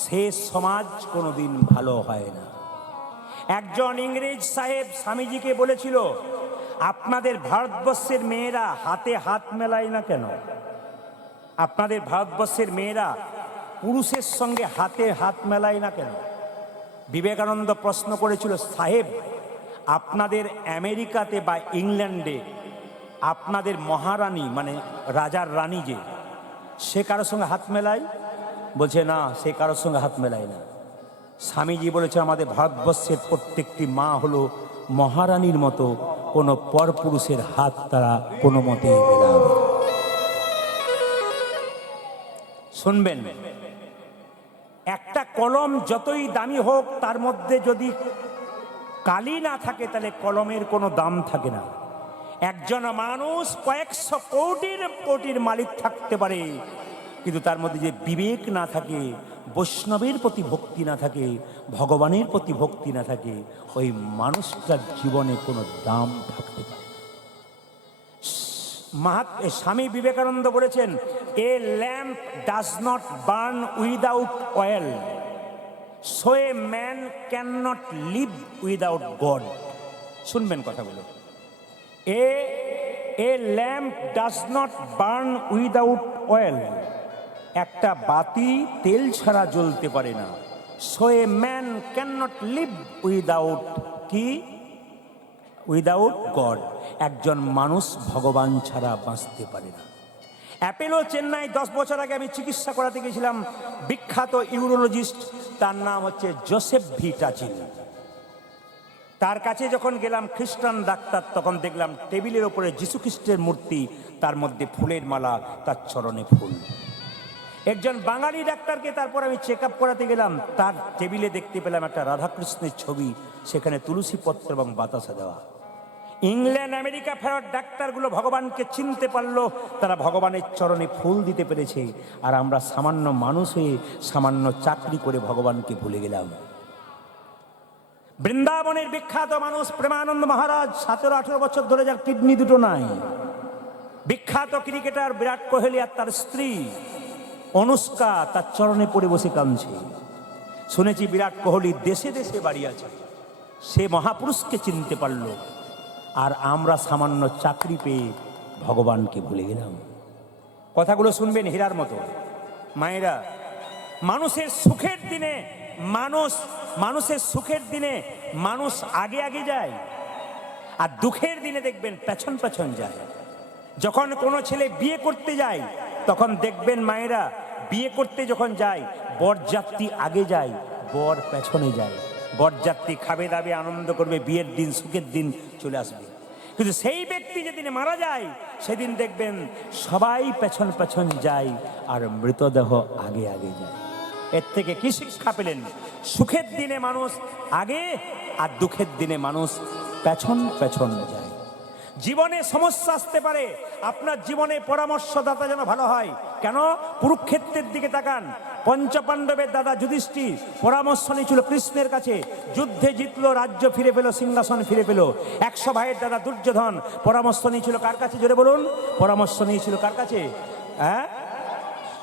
সে সমাজ কোনোদিন ভালো হয় না। একজন ইংরেজ সাহেব স্বামীজিকে বলেছিল, আপনাদের ভারতবর্ষের মেয়েরা হাতে হাত মেলায় না কেন? আপনাদের ভারতবর্ষের মেয়েরা পুরুষের সঙ্গে হাতে হাত মেলায় না কেন? বিবেকানন্দ প্রশ্ন করেছিল, সাহেব, আপনাদের আমেরিকাতে বা ইংল্যান্ডে আপনাদের মহারানী মানে রাজার রানী যে, সে কারোর সঙ্গে হাত মেলায়? বলছে না, সে কারোর সঙ্গে হাত মেলায় না। স্বামীজি বলেছে, আমাদের ভারতবর্ষের প্রত্যেকটি মা হলো মহারানীর মতো, কোনো পরপুরুষের হাত তারা কোনো মতেই মেলাবে। শুনবেন, একটা কলম যতই দামি হোক, তার মধ্যে যদি কালি না থাকে তাহলে কলমের কোনো দাম থাকে না। একজন মানুষ কয়েকশো কোটির মালিক থাকতে পারে, কিন্তু তার মধ্যে যে বিবেক না থাকে, বৈষ্ণবের প্রতি ভক্তি না থাকে, ভগবানের প্রতি ভক্তি না থাকে, ওই মানুষটার জীবনে কোনো দাম থাকতে পারে। স্বামী বিবেকানন্দ বলেছেন, a lamp does not burn without oil, so a man can not live without God. শুনবেন কথাগুলো। A lamp does not burn without oil, একটা বাতি তেল ছাড়া জ্বলতে পারে না। So a man can not live without কি? Without God. একজন মানুষ ভগবান ছাড়া বাঁচতে পারে না। অ্যাপেলো চেন্নাই 10 বছর আগে আমি চিকিৎসা করাতে গেছিলাম। বিখ্যাত ইউরোলজিস্ট, তার নাম হচ্ছে জোসেফ ভি টাচিল। তার কাছে যখন গেলাম, খ্রিস্টান ডাক্তার, তখন দেখলাম টেবিলের ওপরে যীশু খ্রিস্টের মূর্তি, তার মধ্যে ফুলের মালা, তার চরণে ফুল। একজন বাঙালি ডাক্তারকে তারপর আমি চেক আপ করাতে গেলাম, তার টেবিলে দেখতে পেলাম একটা রাধাকৃষ্ণের ছবি, সেখানে তুলসী পত্র এবং বাতাসা দেওয়া। ইংল্যান্ড আমেরিকা ফেরত ডাক্তারগুলো ভগবানকে চিনতে পারলো, তারা ভগবানের চরণে ফুল দিতে পেরেছে। আর আমরা সামান্য মানুষ হয়ে সামান্য চাকরি করে ভগবানকে ভুলে গেলাম। বৃন্দাবনের বিখ্যাত মানুষ প্রেমানন্দ মহারাজ 17-18 বছর ধরে যার কিডনি দুটো নাই, বিখ্যাত ক্রিকেটার বিরাট কোহলি আর তার স্ত্রী অনুষ্কা তার চরণে পড়ে বসে কাঁদছে। শুনেছি বিরাট কোহলি দেশে দেশে বাড়ি আছে, সে মহাপুরুষকে চিনতে পারল, আর আমরা সামান্য চাকরি পেয়ে ভগবানকে ভুলে গেলাম। কথাগুলো শুনবেন হীরার মতো। মায়েরা, মানুষের সুখের দিনে মানুষের সুখের দিনে মানুষ আগে আগে যায়, আর দুঃখের দিনে দেখবেন পেছন পেছন যায়। যখন কোনো ছেলে বিয়ে করতে যায় তখন দেখবেন মায়েরা, বিয়ে করতে যখন যায় বরযাত্রী আগে যায়, বর পেছনে যায়। বরযাত্রী খাবে দাবে আনন্দ করবে, বিয়ের দিন সুখের দিন চলে আসবে। কিন্তু সেই ব্যক্তি যেদিন মারা যায় সেদিন দেখবেন সবাই পেছন পেছন যায় আর মৃতদেহ আগে আগে যায়। এর থেকে কি শিক্ষা পেলেন? সুখের দিনে মানুষ আগে আর দুঃখের দিনে মানুষ পেছন পেছন যায়। জীবনে সমস্যা আসতে পারে, আপনার জীবনে পরামর্শদাতা যেন ভালো হয়। কেন? কুরুক্ষেত্রের দিকে তাকান, পঞ্চপাণ্ডবের দাদা যুধিষ্ঠির পরামর্শ নিয়েছিল কৃষ্ণের কাছে, যুদ্ধে জিতলো, রাজ্য ফিরে পেল, সিংহাসন ফিরে পেল। 100 ভাইয়ের দাদা দুর্যোধন পরামর্শ নিয়েছিল কার কাছে? জোরে বলুন। পরামর্শ নিয়েছিল কার কাছে?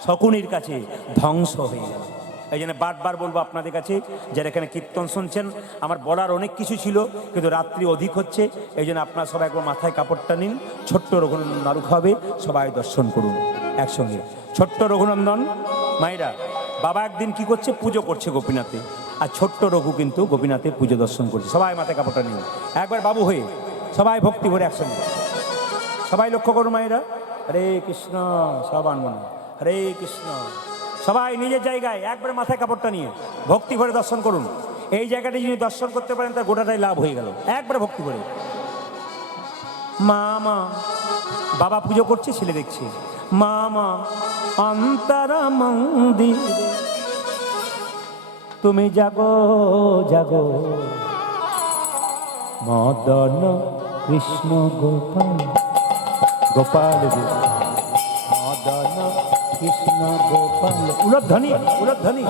শকুনির কাছে, ধ্বংস হয়ে গেল। এই জন্য বারবার বলবো আপনাদের কাছে, যারা এখানে কীর্তন শুনছেন, আমার বলার অনেক কিছু ছিল কিন্তু রাত্রি অধিক হচ্ছে, এই জন্য আপনারা সবাই একবার মাথায় কাপড়টা নিন। ছোট্ট রঘুনন্দন নাড়ুক হবে, সবাই দর্শন করুন একসঙ্গে। ছোট্ট রঘুনন্দন মায়েরা, বাবা একদিন কি করছে? পুজো করছে গোপীনাথে, আর ছোট্ট রঘু কিন্তু গোপীনাথে পুজো দর্শন করছে। সবাই মাথায় কাপড়টা নিন, একবার বাবু হয়ে সবাই ভক্তি ভরে একসঙ্গে সবাই লক্ষ্য করুন মায়েরা। হরে কৃষ্ণ, সব আনমনা, হরে কৃষ্ণ। সবাই নিজের জায়গায় একবার মাথায় কাপড়টা নিয়ে ভক্তি ভরে দর্শন করুন। এই জায়গাটি যিনি দর্শন করতে পারেন তার গোটাটাই লাভ হয়ে গেল। একবার ভক্তি ভরে। মা মা, বাবা পুজো করছে, ছেলে দেখছে। মা মা অন্তরা মন্দির, তুমি জাগো জাগো, মদন কৃষ্ণ গোপাল গোপাল, মদন কৃষ্ণ গোপাল। উলধ্বনি, উলধ্বনি।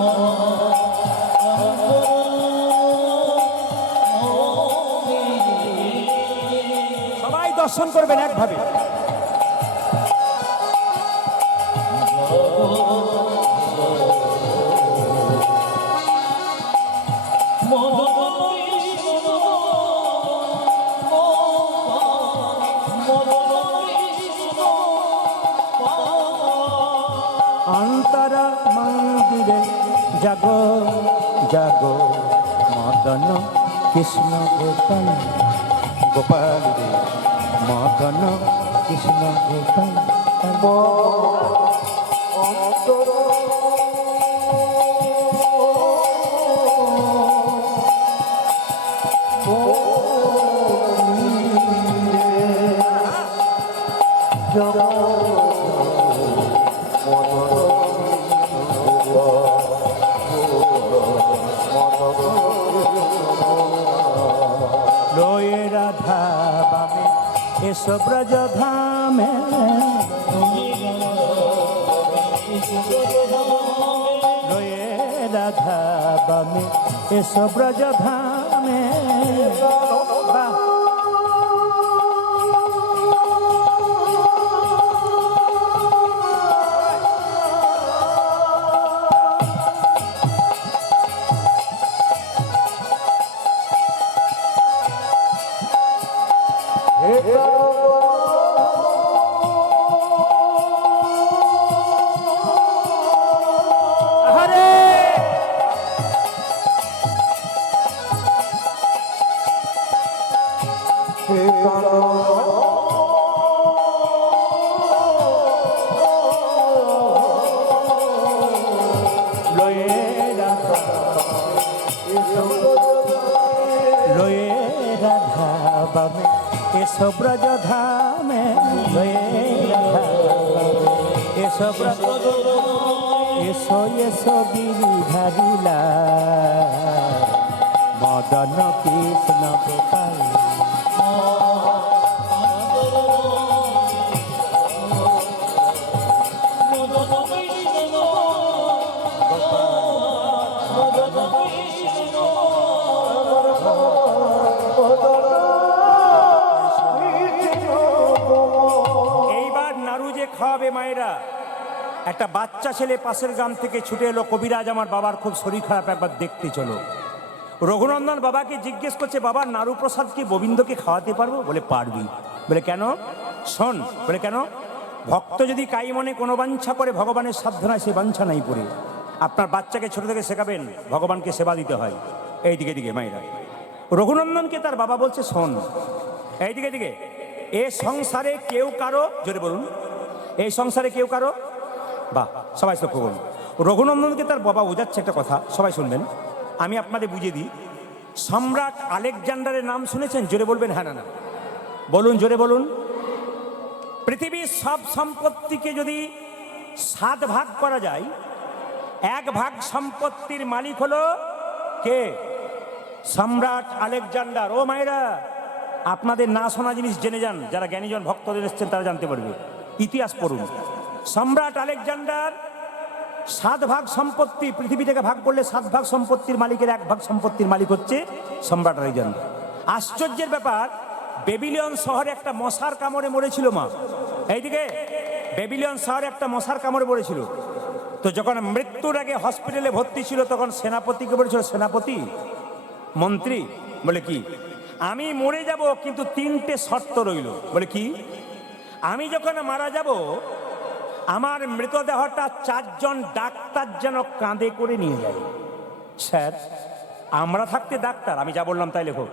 সবাই দর্শন করবেন একভাবে। অন্তরা মন্দিরে জাগো জাগো, মদন কৃষ্ণ গোপাল গোপাল রে, মদন কৃষ্ণ গোপাল। লয়ে রাধা বামে এসো ব্রজ ধামে, লয়ে রাধা বামে এসো ব্রজ ধামে। এসো ব্রজ ধামে, এসো ব্রজ, এসো এসো গিরিধারিলা, মদন কৃষ্ণ গোপাল। এইবার খাওয়াবে মায়েরা। একটা বাচ্চা ছেলে পাশের গ্রাম থেকে ছুটে এলো, কবিরাজ আমার বাবার খুব শরীর খারাপ, একবার দেখতে চলো। রঘুনন্দন বাবাকে জিজ্ঞেস করছে, বাবা নাড়ু প্রসাদ কি গোবিন্দকে খাওয়াতে পারবো? বলে পারবি। বলে কেন? শোন। বলে কেন? ভক্ত যদি কাই মনে কোনো বাঞ্ছা করে, ভগবানের সাধ্য নাই সে বাঞ্ছা নাই পড়ে। আপনার বাচ্চাকে ছোট থেকে শেখাবেন ভগবানকে সেবা দিতে হয়। এইদিকে দিকে মায়েরা, রঘুনন্দনকে তার বাবা বলছে, শোন এইদিকে দিকে, এ সংসারে কেউ কারো, জোরে বলুন, এই সংসারে কেউ কারো, বাহ সবাই লক্ষ্য করুন। রঘুনন্দনকে তার বাবা বোঝাচ্ছে একটা কথা, সবাই শুনবেন, আমি আপনাদের বুঝিয়ে দিই। সম্রাট আলেকজান্ডারের নাম শুনেছেন? জোরে বলবেন হ্যাঁ না না, বলুন জোরে বলুন। পৃথিবীর সব সম্পত্তিকে যদি 7 ভাগ করা যায়, 1 ভাগ সম্পত্তির মালিক হলো কে? সম্রাট আলেকজান্ডার। ও মায়েরা, আপনাদের না শোনা জিনিস জেনে যান, যারা জ্ঞানীজন ভক্তদের এসছেন তারা জানতে পারবে, ইতিহাস পড়ুন। সম্রাট আলেকজান্ডার 7 ভাগ সম্পত্তি পৃথিবী থেকে ভাগ করলে 7 ভাগ সম্পত্তির মালিকের 1 ভাগ সম্পত্তির মালিক হচ্ছে সম্রাট আলেকজান্ডার। আশ্চর্যের ব্যাপার, বেবিলিয়ন শহরে একটা মশার কামড়ে মরেছিল মা। এইদিকে বেবিলিয়ন শহরে একটা মশার কামড়ে মরেছিল। তো যখন মৃত্যুর আগে হসপিটালে ভর্তি ছিল, তখন সেনাপতিকে বলেছিল, সেনাপতি মন্ত্রী, বলে কি, আমি মরে যাব কিন্তু 3টে শর্ত রইল। বলে কি? আমি যখন মারা যাব আমার মৃতদেহটা 4 জন ডাক্তার যেন কাঁধে করে নিয়ে যায়। স্যার আমরা থাকতে ডাক্তার, আমি যা বললাম তাই লেখো,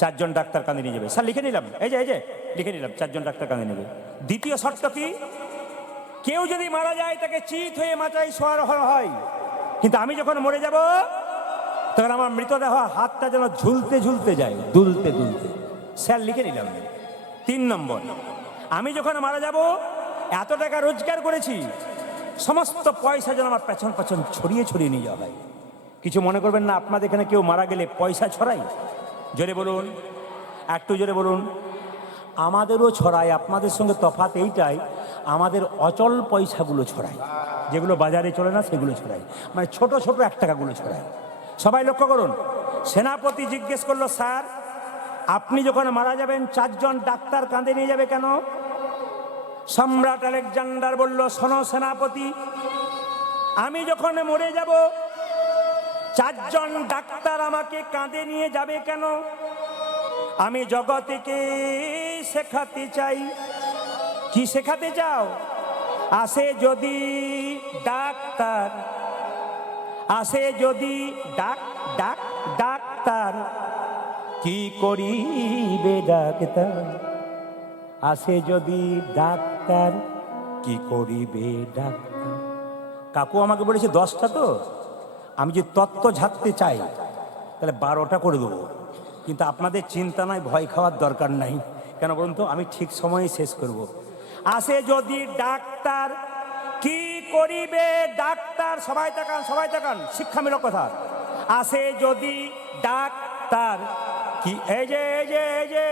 4 জন ডাক্তার কাঁধে নিয়ে যাবে। স্যার লিখে নিলাম, এই যে লিখে নিলাম, 4 জন ডাক্তার কাঁধে নেবে। দ্বিতীয় শর্ত কি? কেউ যদি মারা যায় তাকে চিত হয়ে মাচায় শোয়ার হয়, কিন্তু আমি যখন মরে যাব তখন আমার মৃতদেহ হাতটা যেন ঝুলতে ঝুলতে যায়, দুলতে দুলতে। স্যার লিখে নিলাম। 3 নম্বর, আমি যখন মারা যাব এত টাকা রোজগার করেছি, সমস্ত পয়সা যেন আমার পেছন পেছন ছড়িয়ে ছড়িয়ে নিয়ে যাওয়া হয়। কিছু মনে করবেন না, আপনাদের এখানে কেউ মারা গেলে পয়সা ছড়াই? জোরে বলুন, একটু জোরে বলুন। আমাদেরও ছড়ায়, আপনাদের সঙ্গে তফাৎ এইটাই, আমাদের অচল পয়সাগুলো ছড়ায়, যেগুলো বাজারে চলে না সেগুলো ছড়ায়, মানে ছোট ছোট 1 টাকাগুলো ছড়ায়। সবাই লক্ষ্য করুন। সেনাপতি জিজ্ঞেস করলো, স্যার আপনি যখন মারা যাবেন 4 জন ডাক্তার কাঁধে নিয়ে যাবে কেন? সম্রাট আলেকজান্ডার বলল, শোনো সেনাপতি, আমি যখন মরে যাব 4 জন ডাক্তার আমাকে কাঁধে নিয়ে যাবে কেন? আমি জগতেকে শেখাতে চাই। কি শেখাতে চাও? আসে যদি ডাক্তার, আসে যদি ডাক্তার, কি করিবে ডাক্তার? আসে যদি ডাক্তার, কি করিবে ডাক্তার? কাকু আমাকে বলেছে 10টা, তো আমি যে তত্ত্ব ঝাড়তে চাই তাহলে 12টা করে দেবো, কিন্তু আপনাদের চিন্তা নাই, ভয় খাওয়ার দরকার নাই। কেন বলুন তো, আমি ঠিক সময়ে শেষ করব। আসে যদি ডাক্তার, কি করিবে ডাক্তার? সবাই তাকান, সবাই তাকান, শিক্ষামূলক কথা। আসে যদি ডাক্তার, কি, এই যে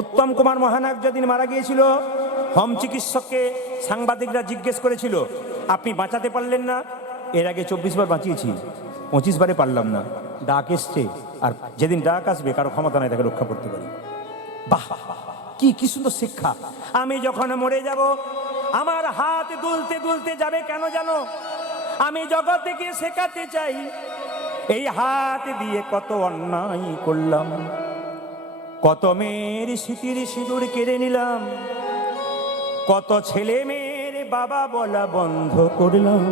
উত্তম কুমার মহানায়ক যেদিন মারা গিয়েছিল, হোম চিকিৎসককে সাংবাদিকরা জিজ্ঞেস করেছিল, আপনি বাঁচাতে পারলেন না? এর আগে 24 বার বাঁচিয়েছি, 25 বারে পারলাম না। ডাক এসছে, আর যেদিন ডাক আসবে কারো ক্ষমতা নাই তাকে রক্ষা করতে পারি। বাহ, কি সুন্দর শিক্ষা। আমি যখন মরে যাব আমার হাত দুলতে দুলতে যাবে কেন জানো? আমি জগৎকে শেখাতে চাই, এই হাত দিয়ে কত অন্যায় করলাম, কত মেয়ের স্মৃতির সিঁদুর কেড়ে নিলাম, কত ছেলে মেয়ের বাবা বলা বন্ধ করলাম,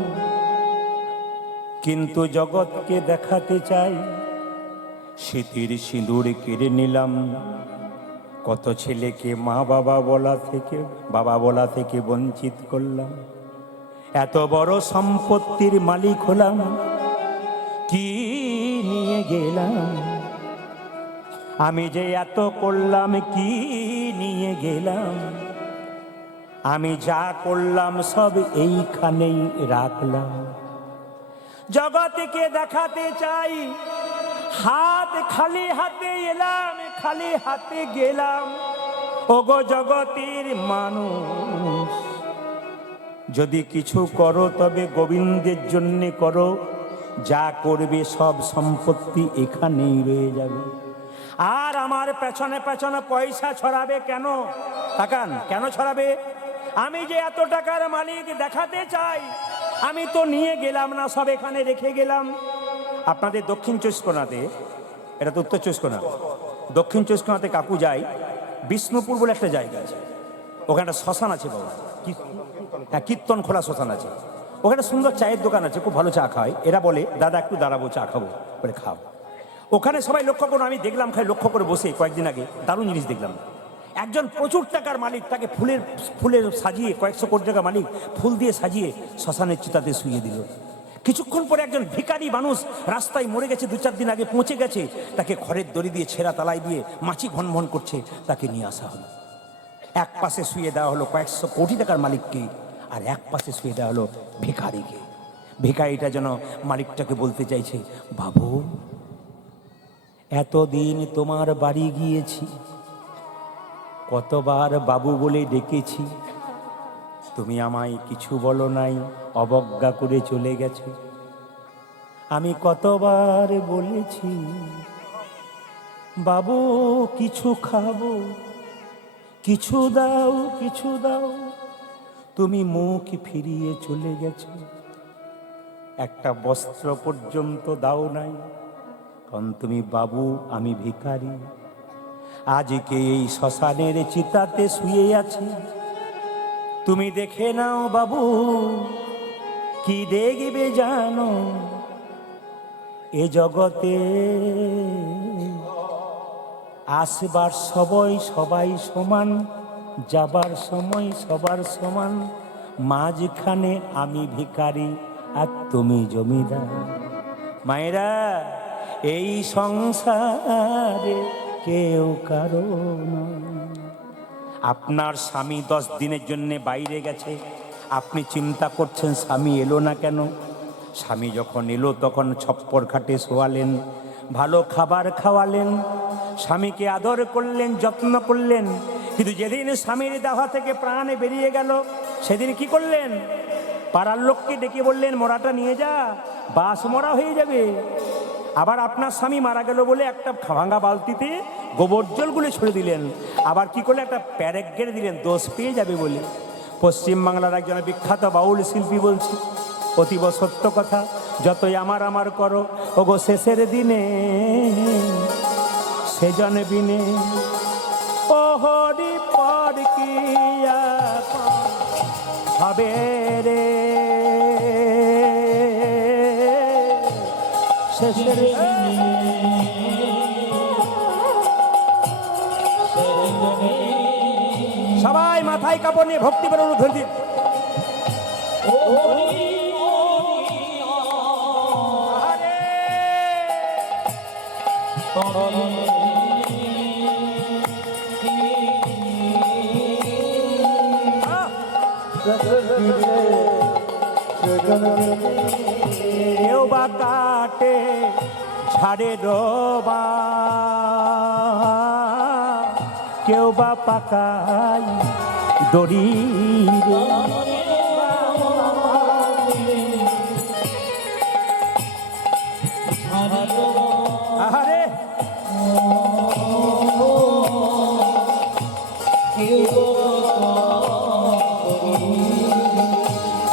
কিন্তু জগৎকে দেখাতে চাই স্মৃতির সিঁদুর কেড়ে নিলাম, কত ছেলেকে বাবা বলা থেকে বঞ্চিত করলাম, এত বড় সম্পত্তির মালিক হলাম, কি নিয়ে গেলাম আমি, যে এত করলাম কি নিয়ে গেলাম, আমি যা করলাম সব এইখানেই রাখলাম। জগৎকে দেখাতে চাই হাত খালি হাতে এলাম, খালি হাতে গেলাম। ওগো জগতের মানুষ, যদি কিছু করো তবে গোবিন্দের জন্য করো, যা করবে সব সম্পত্তি এখানেই রয়ে যাবে। আর আমার পেছনে পেছনে পয়সা ছড়াবে কেন? তাকান, কেন ছড়াবে? আমি যে এত টাকার মালিক দেখাতে চাই, আমি তো নিয়ে গেলাম না, সব এখানে রেখে গেলাম। আপনাদের দক্ষিণ চব্বিশ পরগনাতে, এটা তো উত্তর চব্বিশ পরগনা, দক্ষিণ চব্বিশ পরগনাতে কাকু যায়, বিষ্ণুপুর বলে একটা জায়গা আছে, ওখানে একটা শ্মশান আছে বাবা, হ্যাঁ কীর্তন খোলা শ্মশান আছে। ওখানে সুন্দর চায়ের দোকান আছে, খুব ভালো চা খায়। এরা বলে দাদা একটু দাঁড়াবো, চা খাবো, বলে খাও। ওখানে সবাই লক্ষ্য করুন, আমি দেখলাম খাই লক্ষ্য করে বসে কয়েকদিন আগে দারুণ জিনিস দেখলাম। একজন প্রচুর টাকার মালিক, তাকে ফুলের সাজিয়ে, কয়েকশো কোটি টাকা মালিক, ফুল দিয়ে সাজিয়ে শ্মশানের চিতাতে শুইয়ে দিল। কিছুক্ষণ পরে একজন ভিখারি মানুষ রাস্তায় মরে গেছে, 2-4 দিন আগে পৌঁছে গেছে, তাকে খড়ের দড়ি দিয়ে ছেঁড়া তালাই দিয়ে মাছি ভন করছে, তাকে নিয়ে আসা হলো। এক পাশে শুয়ে দেওয়া হলো কয়েকশো কোটি টাকার মালিককে, আর এক পাশে শুয়ে দেওয়া হলো ভিখারিকে। ভিখারিটা যেন মালিকটাকে বলতে চাইছে, বাবু এতদিন তোমার বাড়ি গিয়েছি, কতবার বাবু বলে ডেকেছি, তুমি আমায় কিছু বলো নাই, অবজ্ঞা করে চলে গেছো। আমি কতবার বলেছি বাবু কিছু খাবো, কিছু দাও, কিছু দাও, তুমি মুখ ফিরিয়ে চলে গেছো। একটা বস্ত্র পর্যন্ত দাও নাই, কারণ তুমি বাবু, আমি ভিখারি। আজকে এই শ্মশানের চিতাতে শুয়ে আছি, তুমি দেখে নাও বাবু, কি দেখবে জানো, এ জগতে আসবার সবাই সমান, যাবার সময় সবার সমান, মাঝখানে আমি ভিখারি আর তুমি জমিদার। মায়েরা, এই সংসারে কেউ কারো নয়। আপনার স্বামী 10 দিনের জন্য বাইরে গেছে, আপনি চিন্তা করছেন স্বামী এলো না কেন। স্বামী যখন এলো তখন ছপ্পর খাটে শোয়ালেন, ভালো খাবার খাওয়ালেন, স্বামীকে আদর করলেন, যত্ন করলেন। কিন্তু যেদিন স্বামীর দেহ থেকে প্রাণ বেরিয়ে গেল, সেদিন কি করলেন? পাড়ার লোককে ডেকে বললেন, মরাটা নিয়ে যা, বাস মরা হয়ে যাবে। আবার আপনার স্বামী মারা গেল বলে একটা ভাঙা বালতিতে গোবর জলগুলো ছড়ে দিলেন। আবার কি করলে একটা প্যারেক গেড়ে দিলেন, দোষ পেয়ে যাবে বলে। পশ্চিমবাংলার একজন বিখ্যাত বাউল শিল্পী বলছে, অতীব সত্য কথা, যতই আমার করো ওগো শেষের দিনে সেজন বিনে, ও হরি পর কি হবে রে শেষের সবাই মাথায় কাপড় নিয়ে ভক্তি করে অনুধ্বনি দিন। কেউ বা কাটে ঝাড়ে ডোবা, কেউ বা পাকাই দড়ি রে। আরে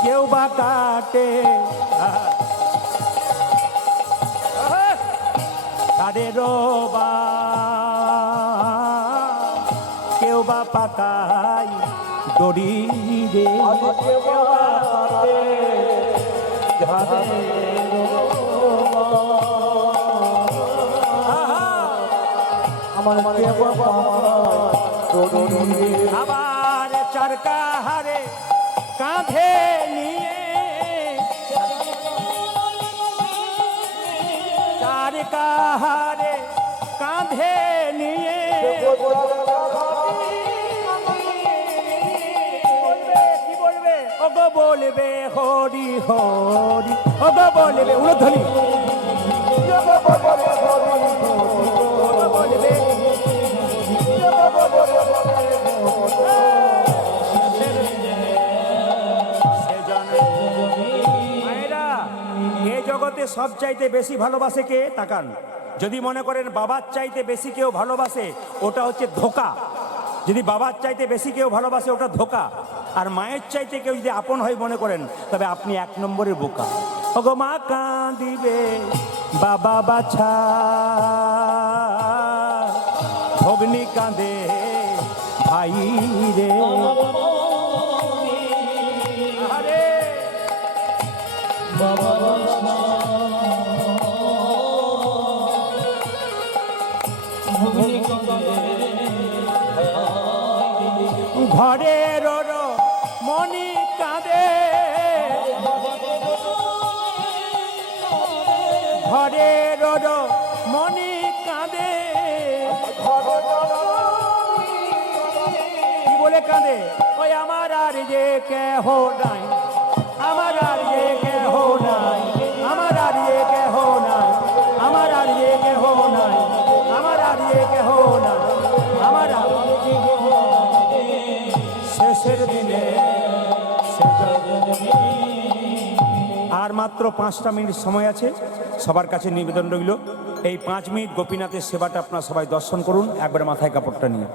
কেউ বা কাটে ঝাড়ে ডোবা, কেউ বা পাকাই দড়ি রে। আবার চারকা হারে কাঁধে নিয়ে, চারকা হারে কাঁধে নিয়ে, কি বলবে ওগো বলবে হরি হরি, ওগো বলবে উলধ্বনি, বলবে এ জগতে সব চাইতে বেশি ভালোবাসে কে? তাকান, যদি মনে করেন বাবার চাইতে বেশি কেউ ভালোবাসে, ওটা হচ্ছে ধোঁকা। যদি বাবার চাইতে বেশি কেউ ভালোবাসে, ওটা ধোঁকা। আর মায়ের চাইতে কেউ যদি আপন হয় মনে করেন, তবে আপনি 1 নম্বরের বোকা। ওগো মা কাঁদিবে বাবা বাছা, ভগ্নি কাঁদে ভাই রে। আরে বাবা ঘরের মনি কাঁদে, ঘরের মনি কাঁদে। কি বলে কাঁদে? ওই আমার আর যে কেহ নাই, আমার আর যে কেহ নাই, আমার আর যে কেহ নাই, আমার আর যে কেহ নাই, আমার আর যে কেহ নাই, আমার শেষের দিনে। আর মাত্র 5টা মিনিট সময় আছে। সবার কাছে নিবেদন রইল, এই 5 মিনিট গোপীনাথের সেবাটা আপনারা সবাই দর্শন করুন, একবারে মাথায় কাপড়টা নিয়ে।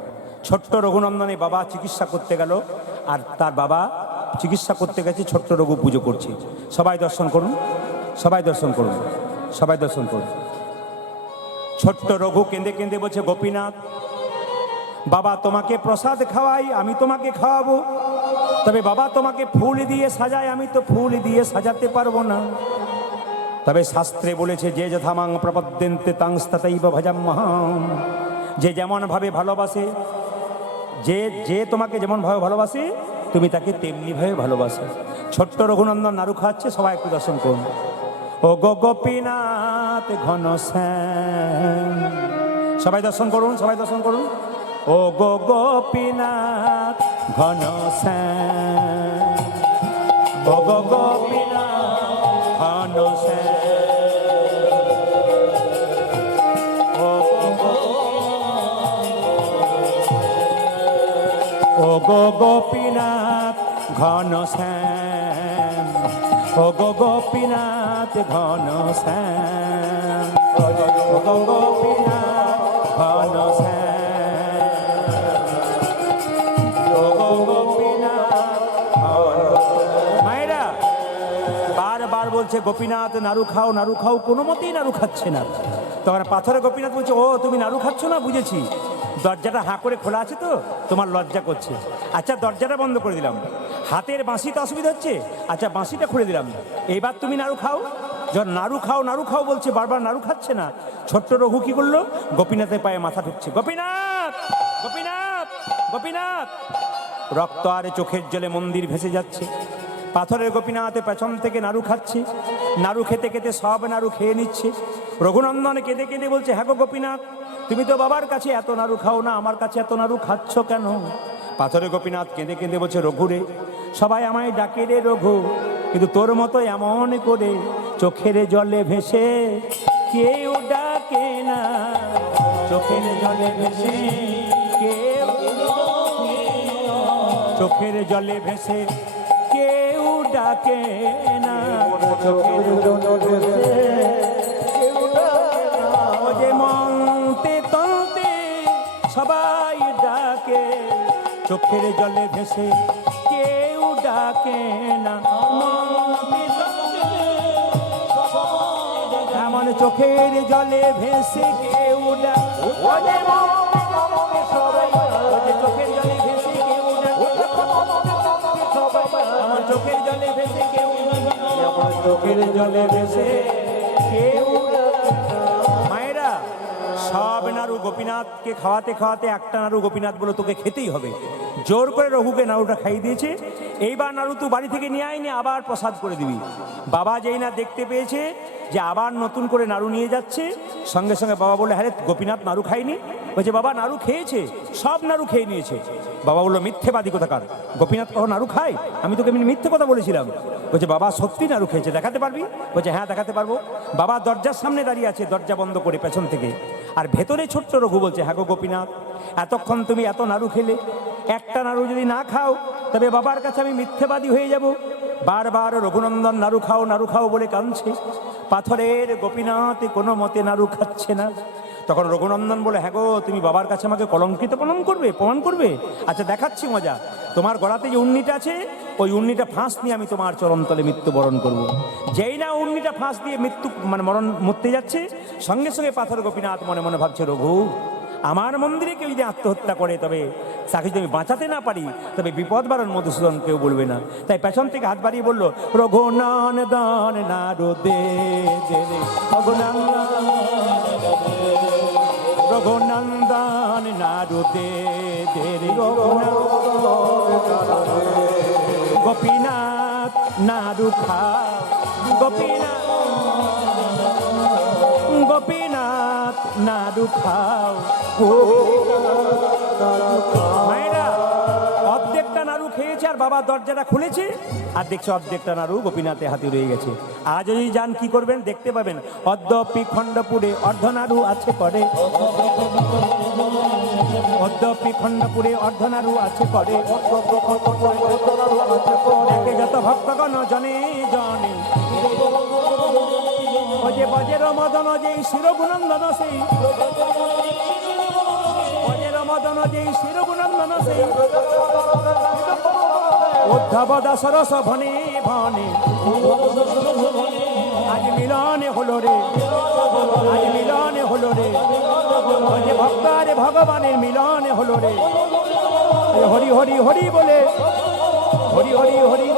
ছোট্ট রঘুনন্দনে বাবা চিকিৎসা করতে গেল, আর তার বাবা চিকিৎসা করতে গেছে, ছোট্ট রঘু পুজো করছে। সবাই দর্শন করুন, সবাই দর্শন করুন, সবাই দর্শন করুন। ছোট্ট রঘু কেঁদে কেঁদে বলছে, গোপীনাথ বাবা তোমাকে প্রসাদ খাওয়াই, আমি তোমাকে খাওয়াবো, তবে বাবা তোমাকে ফুল দিয়ে সাজাই, আমি তো ফুল দিয়ে সাজাতে পারবো না। তবে শাস্ত্রে বলেছে, যে যথামাং প্রপদ্যন্তে তাংস্তাতাইব ভজাম্যহম, যে যেমন ভাবে ভালোবাসে, যে যে তোমাকে যেমন ভাবে ভালোবাসে তুমি তাকে তেমনি ভাবে ভালোবাসে। ছোট্ট রঘুনন্দন নাড়ু খাচ্ছে, সবাই একটু দর্শন করুন। ও গো গোপীনাথ ঘনশ্যাম, সবাই দর্শন করুন, সবাই দর্শন করুন। ও গো গোপীনাথ ঘনশ্যাম, ও গো গোপীনাথ ঘনশ্যাম, ও গো গোপীনাথ ঘনশ্যাম, ও গো গোপীনাথ ঘনশ্যাম, ও গো গোপীনাথ ঘনশ্যাম, ও গো গোপীনাথ ঘনশ্যাম। মায়েরা বারবার বলছে, গোপীনাথ নাড়ু খাও, নাড়ু খাও, কোনো মতেই নাড়ু খাচ্ছে না। তখন পাথরে গোপীনাথ বলছে, ও তুমি নাড়ু খাচ্ছ না, বুঝেছি, দরজাটা হাঁ করে খোলা আছে তো তোমার লজ্জা করছে। আচ্ছা দরজাটা বন্ধ করে দিলাম। হাতের বাঁশিতে অসুবিধা হচ্ছে, আচ্ছা বাঁশিটা খুলে দিলাম, এইবার তুমি নাড়ু খাও। যখন নাড়ু খাও নাড়ু খাও বলছে, বারবার নাড়ু খাচ্ছে না। ছোট্ট রঘু কি করলো? গোপীনাথের পায়ে মাথা ঢুকছে, গোপীনাথ গোপীনাথ গোপীনাথ। রক্ত আর চোখের জলে মন্দির ভেসে যাচ্ছে। পাথরের গোপীনাথে পেছন থেকে নাড়ু খাচ্ছে, নাড়ু খেতে খেতে সব নাড়ু খেয়ে নিচ্ছে। রঘুনন্দন কেঁদে কেঁদে বলছে, হ্যাঁ গো গোপীনাথ, তুমি তো বাবার কাছে এত নাড়ু খাও না, আমার কাছে এত নাড়ু খাচ্ছ কেন? পাথরের গোপীনাথ কেঁদে কেঁদে বলছে, রঘু রে, সবাই আমায় ডাকে রে রঘু, কিন্তু তোর মতো এমন করে চোখের জলে ভেসে কেউ ডাকে না, চোখের জলে ভেসে কেউ, চোখের জলে ভেসে কেউ ডাকে না, চোখের জলে ভেসে কেউ ডাকে না। ও যে মনতে তন্তে সবাই ডাকে, চোখের জলে ভেসে কেউ ডাকে না, এমন চোখের জলে ভেসে কেউ ডাকে, চোখের জলে ভেসে কেউ ডাকে, আমার চোখের জলে ভেসে কেউ, আমার চোখের জলে ভেসে কেউ। মায়েরা সব নাড়ু গোপীনাথকে খাওয়াতে খাওয়াতে একটা নাড়ু গোপীনাথ বলে তোকে খেতেই হবে। জোর করে রঘুকে নাড়ুটা খাইয়ে দিয়েছে। এইবার নাড়ু তুই বাড়ি থেকে নিয়ে আয়নি, আবার প্রসাদ করে দিবি। বাবা যেই না দেখতে পেয়েছে যে আবার নতুন করে নাড়ু নিয়ে যাচ্ছে, সঙ্গে সঙ্গে বাবা বলে, হ্যাঁ রে গোপীনাথ নাড়ু খায়নি? বলছে, বাবা নাড়ু খেয়েছে, সব নাড়ু খেয়ে নিয়েছে। বাবা বললো, মিথ্যেবাদী কোথাকার, গোপীনাথ কখন নাড়ু খায়? আমি তোকে এমনি মিথ্যে কথা বলেছিলাম। বলছে, বাবা সত্যি নাড়ু খেয়েছে, দেখাতে পারবি? বলছে, হ্যাঁ দেখাতে পারবো। বাবা দরজার সামনে দাঁড়িয়ে আছে, দরজা বন্ধ করে পেছন থেকে, আর ভেতরে ছোট্ট রঘু বলছে, হ্যাঁ গো গোপীনাথ, এতক্ষণ তুমি এত নাড়ু খেলে, একটা নাড়ু যদি না খাও তবে বাবার কাছে আমি মিথ্যেবাদী হয়ে যাব। বারবার রঘুনন্দন নাড়ু খাও বলে কাঁদছে। পাথরের গোপীনাথ কোনো মতে নাড়ু খাচ্ছে না। তখন রঘুনন্দন বলে, হ্যাঁ গো, তুমি বাবার কাছে আমাকে কলঙ্কিত প্রমাণ করবে? আচ্ছা দেখাচ্ছি মজা। তোমার গলাতে যে উন্নিটা আছে, ওই উন্নিটা ফাঁস নিয়ে আমি তোমার চরণতলে মৃত্যুবরণ করব। যেই না উন্নিটা ফাঁস দিয়ে মরতে যাচ্ছে, সঙ্গে সঙ্গে পাথর গোপীনাথ মনে মনে ভাবছে, রঘু, আমার মন্দিরে কেউ যদি আত্মহত্যা করে, তবে তাকে যদি আমি বাঁচাতে না পারি, তবে বিপদ বারণ মধুসূদন কেউ বলবে না। তাই পেছন থেকে হাত বাড়িয়ে বলল, রঘুনন্দন নারদে রঘুনন্দন নারদে গোপীনাথ নারু খাও, গোপীনাথ নাড়ু খাও। মায়েরা অর্ধেকটা নাড়ু খেয়েছে, আর বাবা দরজাটা খুলেছে, আর দেখছে অর্ধেকটা নাড়ু গোপীনাথের হাতে রয়ে গেছে। আজ যদি যান কি করবেন দেখতে পাবেন, অদ্যপি খণ্ডপুরে অর্ধনাড়ু আছে পরে, অদ্যপি খণ্ডপুরে অর্ধনাড়ু আছে পরে, দেখে যত ভক্তগণ জনে জনে, যে বজের মদন যেই শিরগুনন্দন সেই, বজের মদন যেই শিরগুনন্দন সেই, উদ্ধব দাসরস ভনে ভনে, আজ মিলনে হলো রে, আজ মিলনে হলো রে, যে ভক্তারে ভগবানের মিলনে হলো রে। হরি হরি হরি বলে, হরি হরি হরি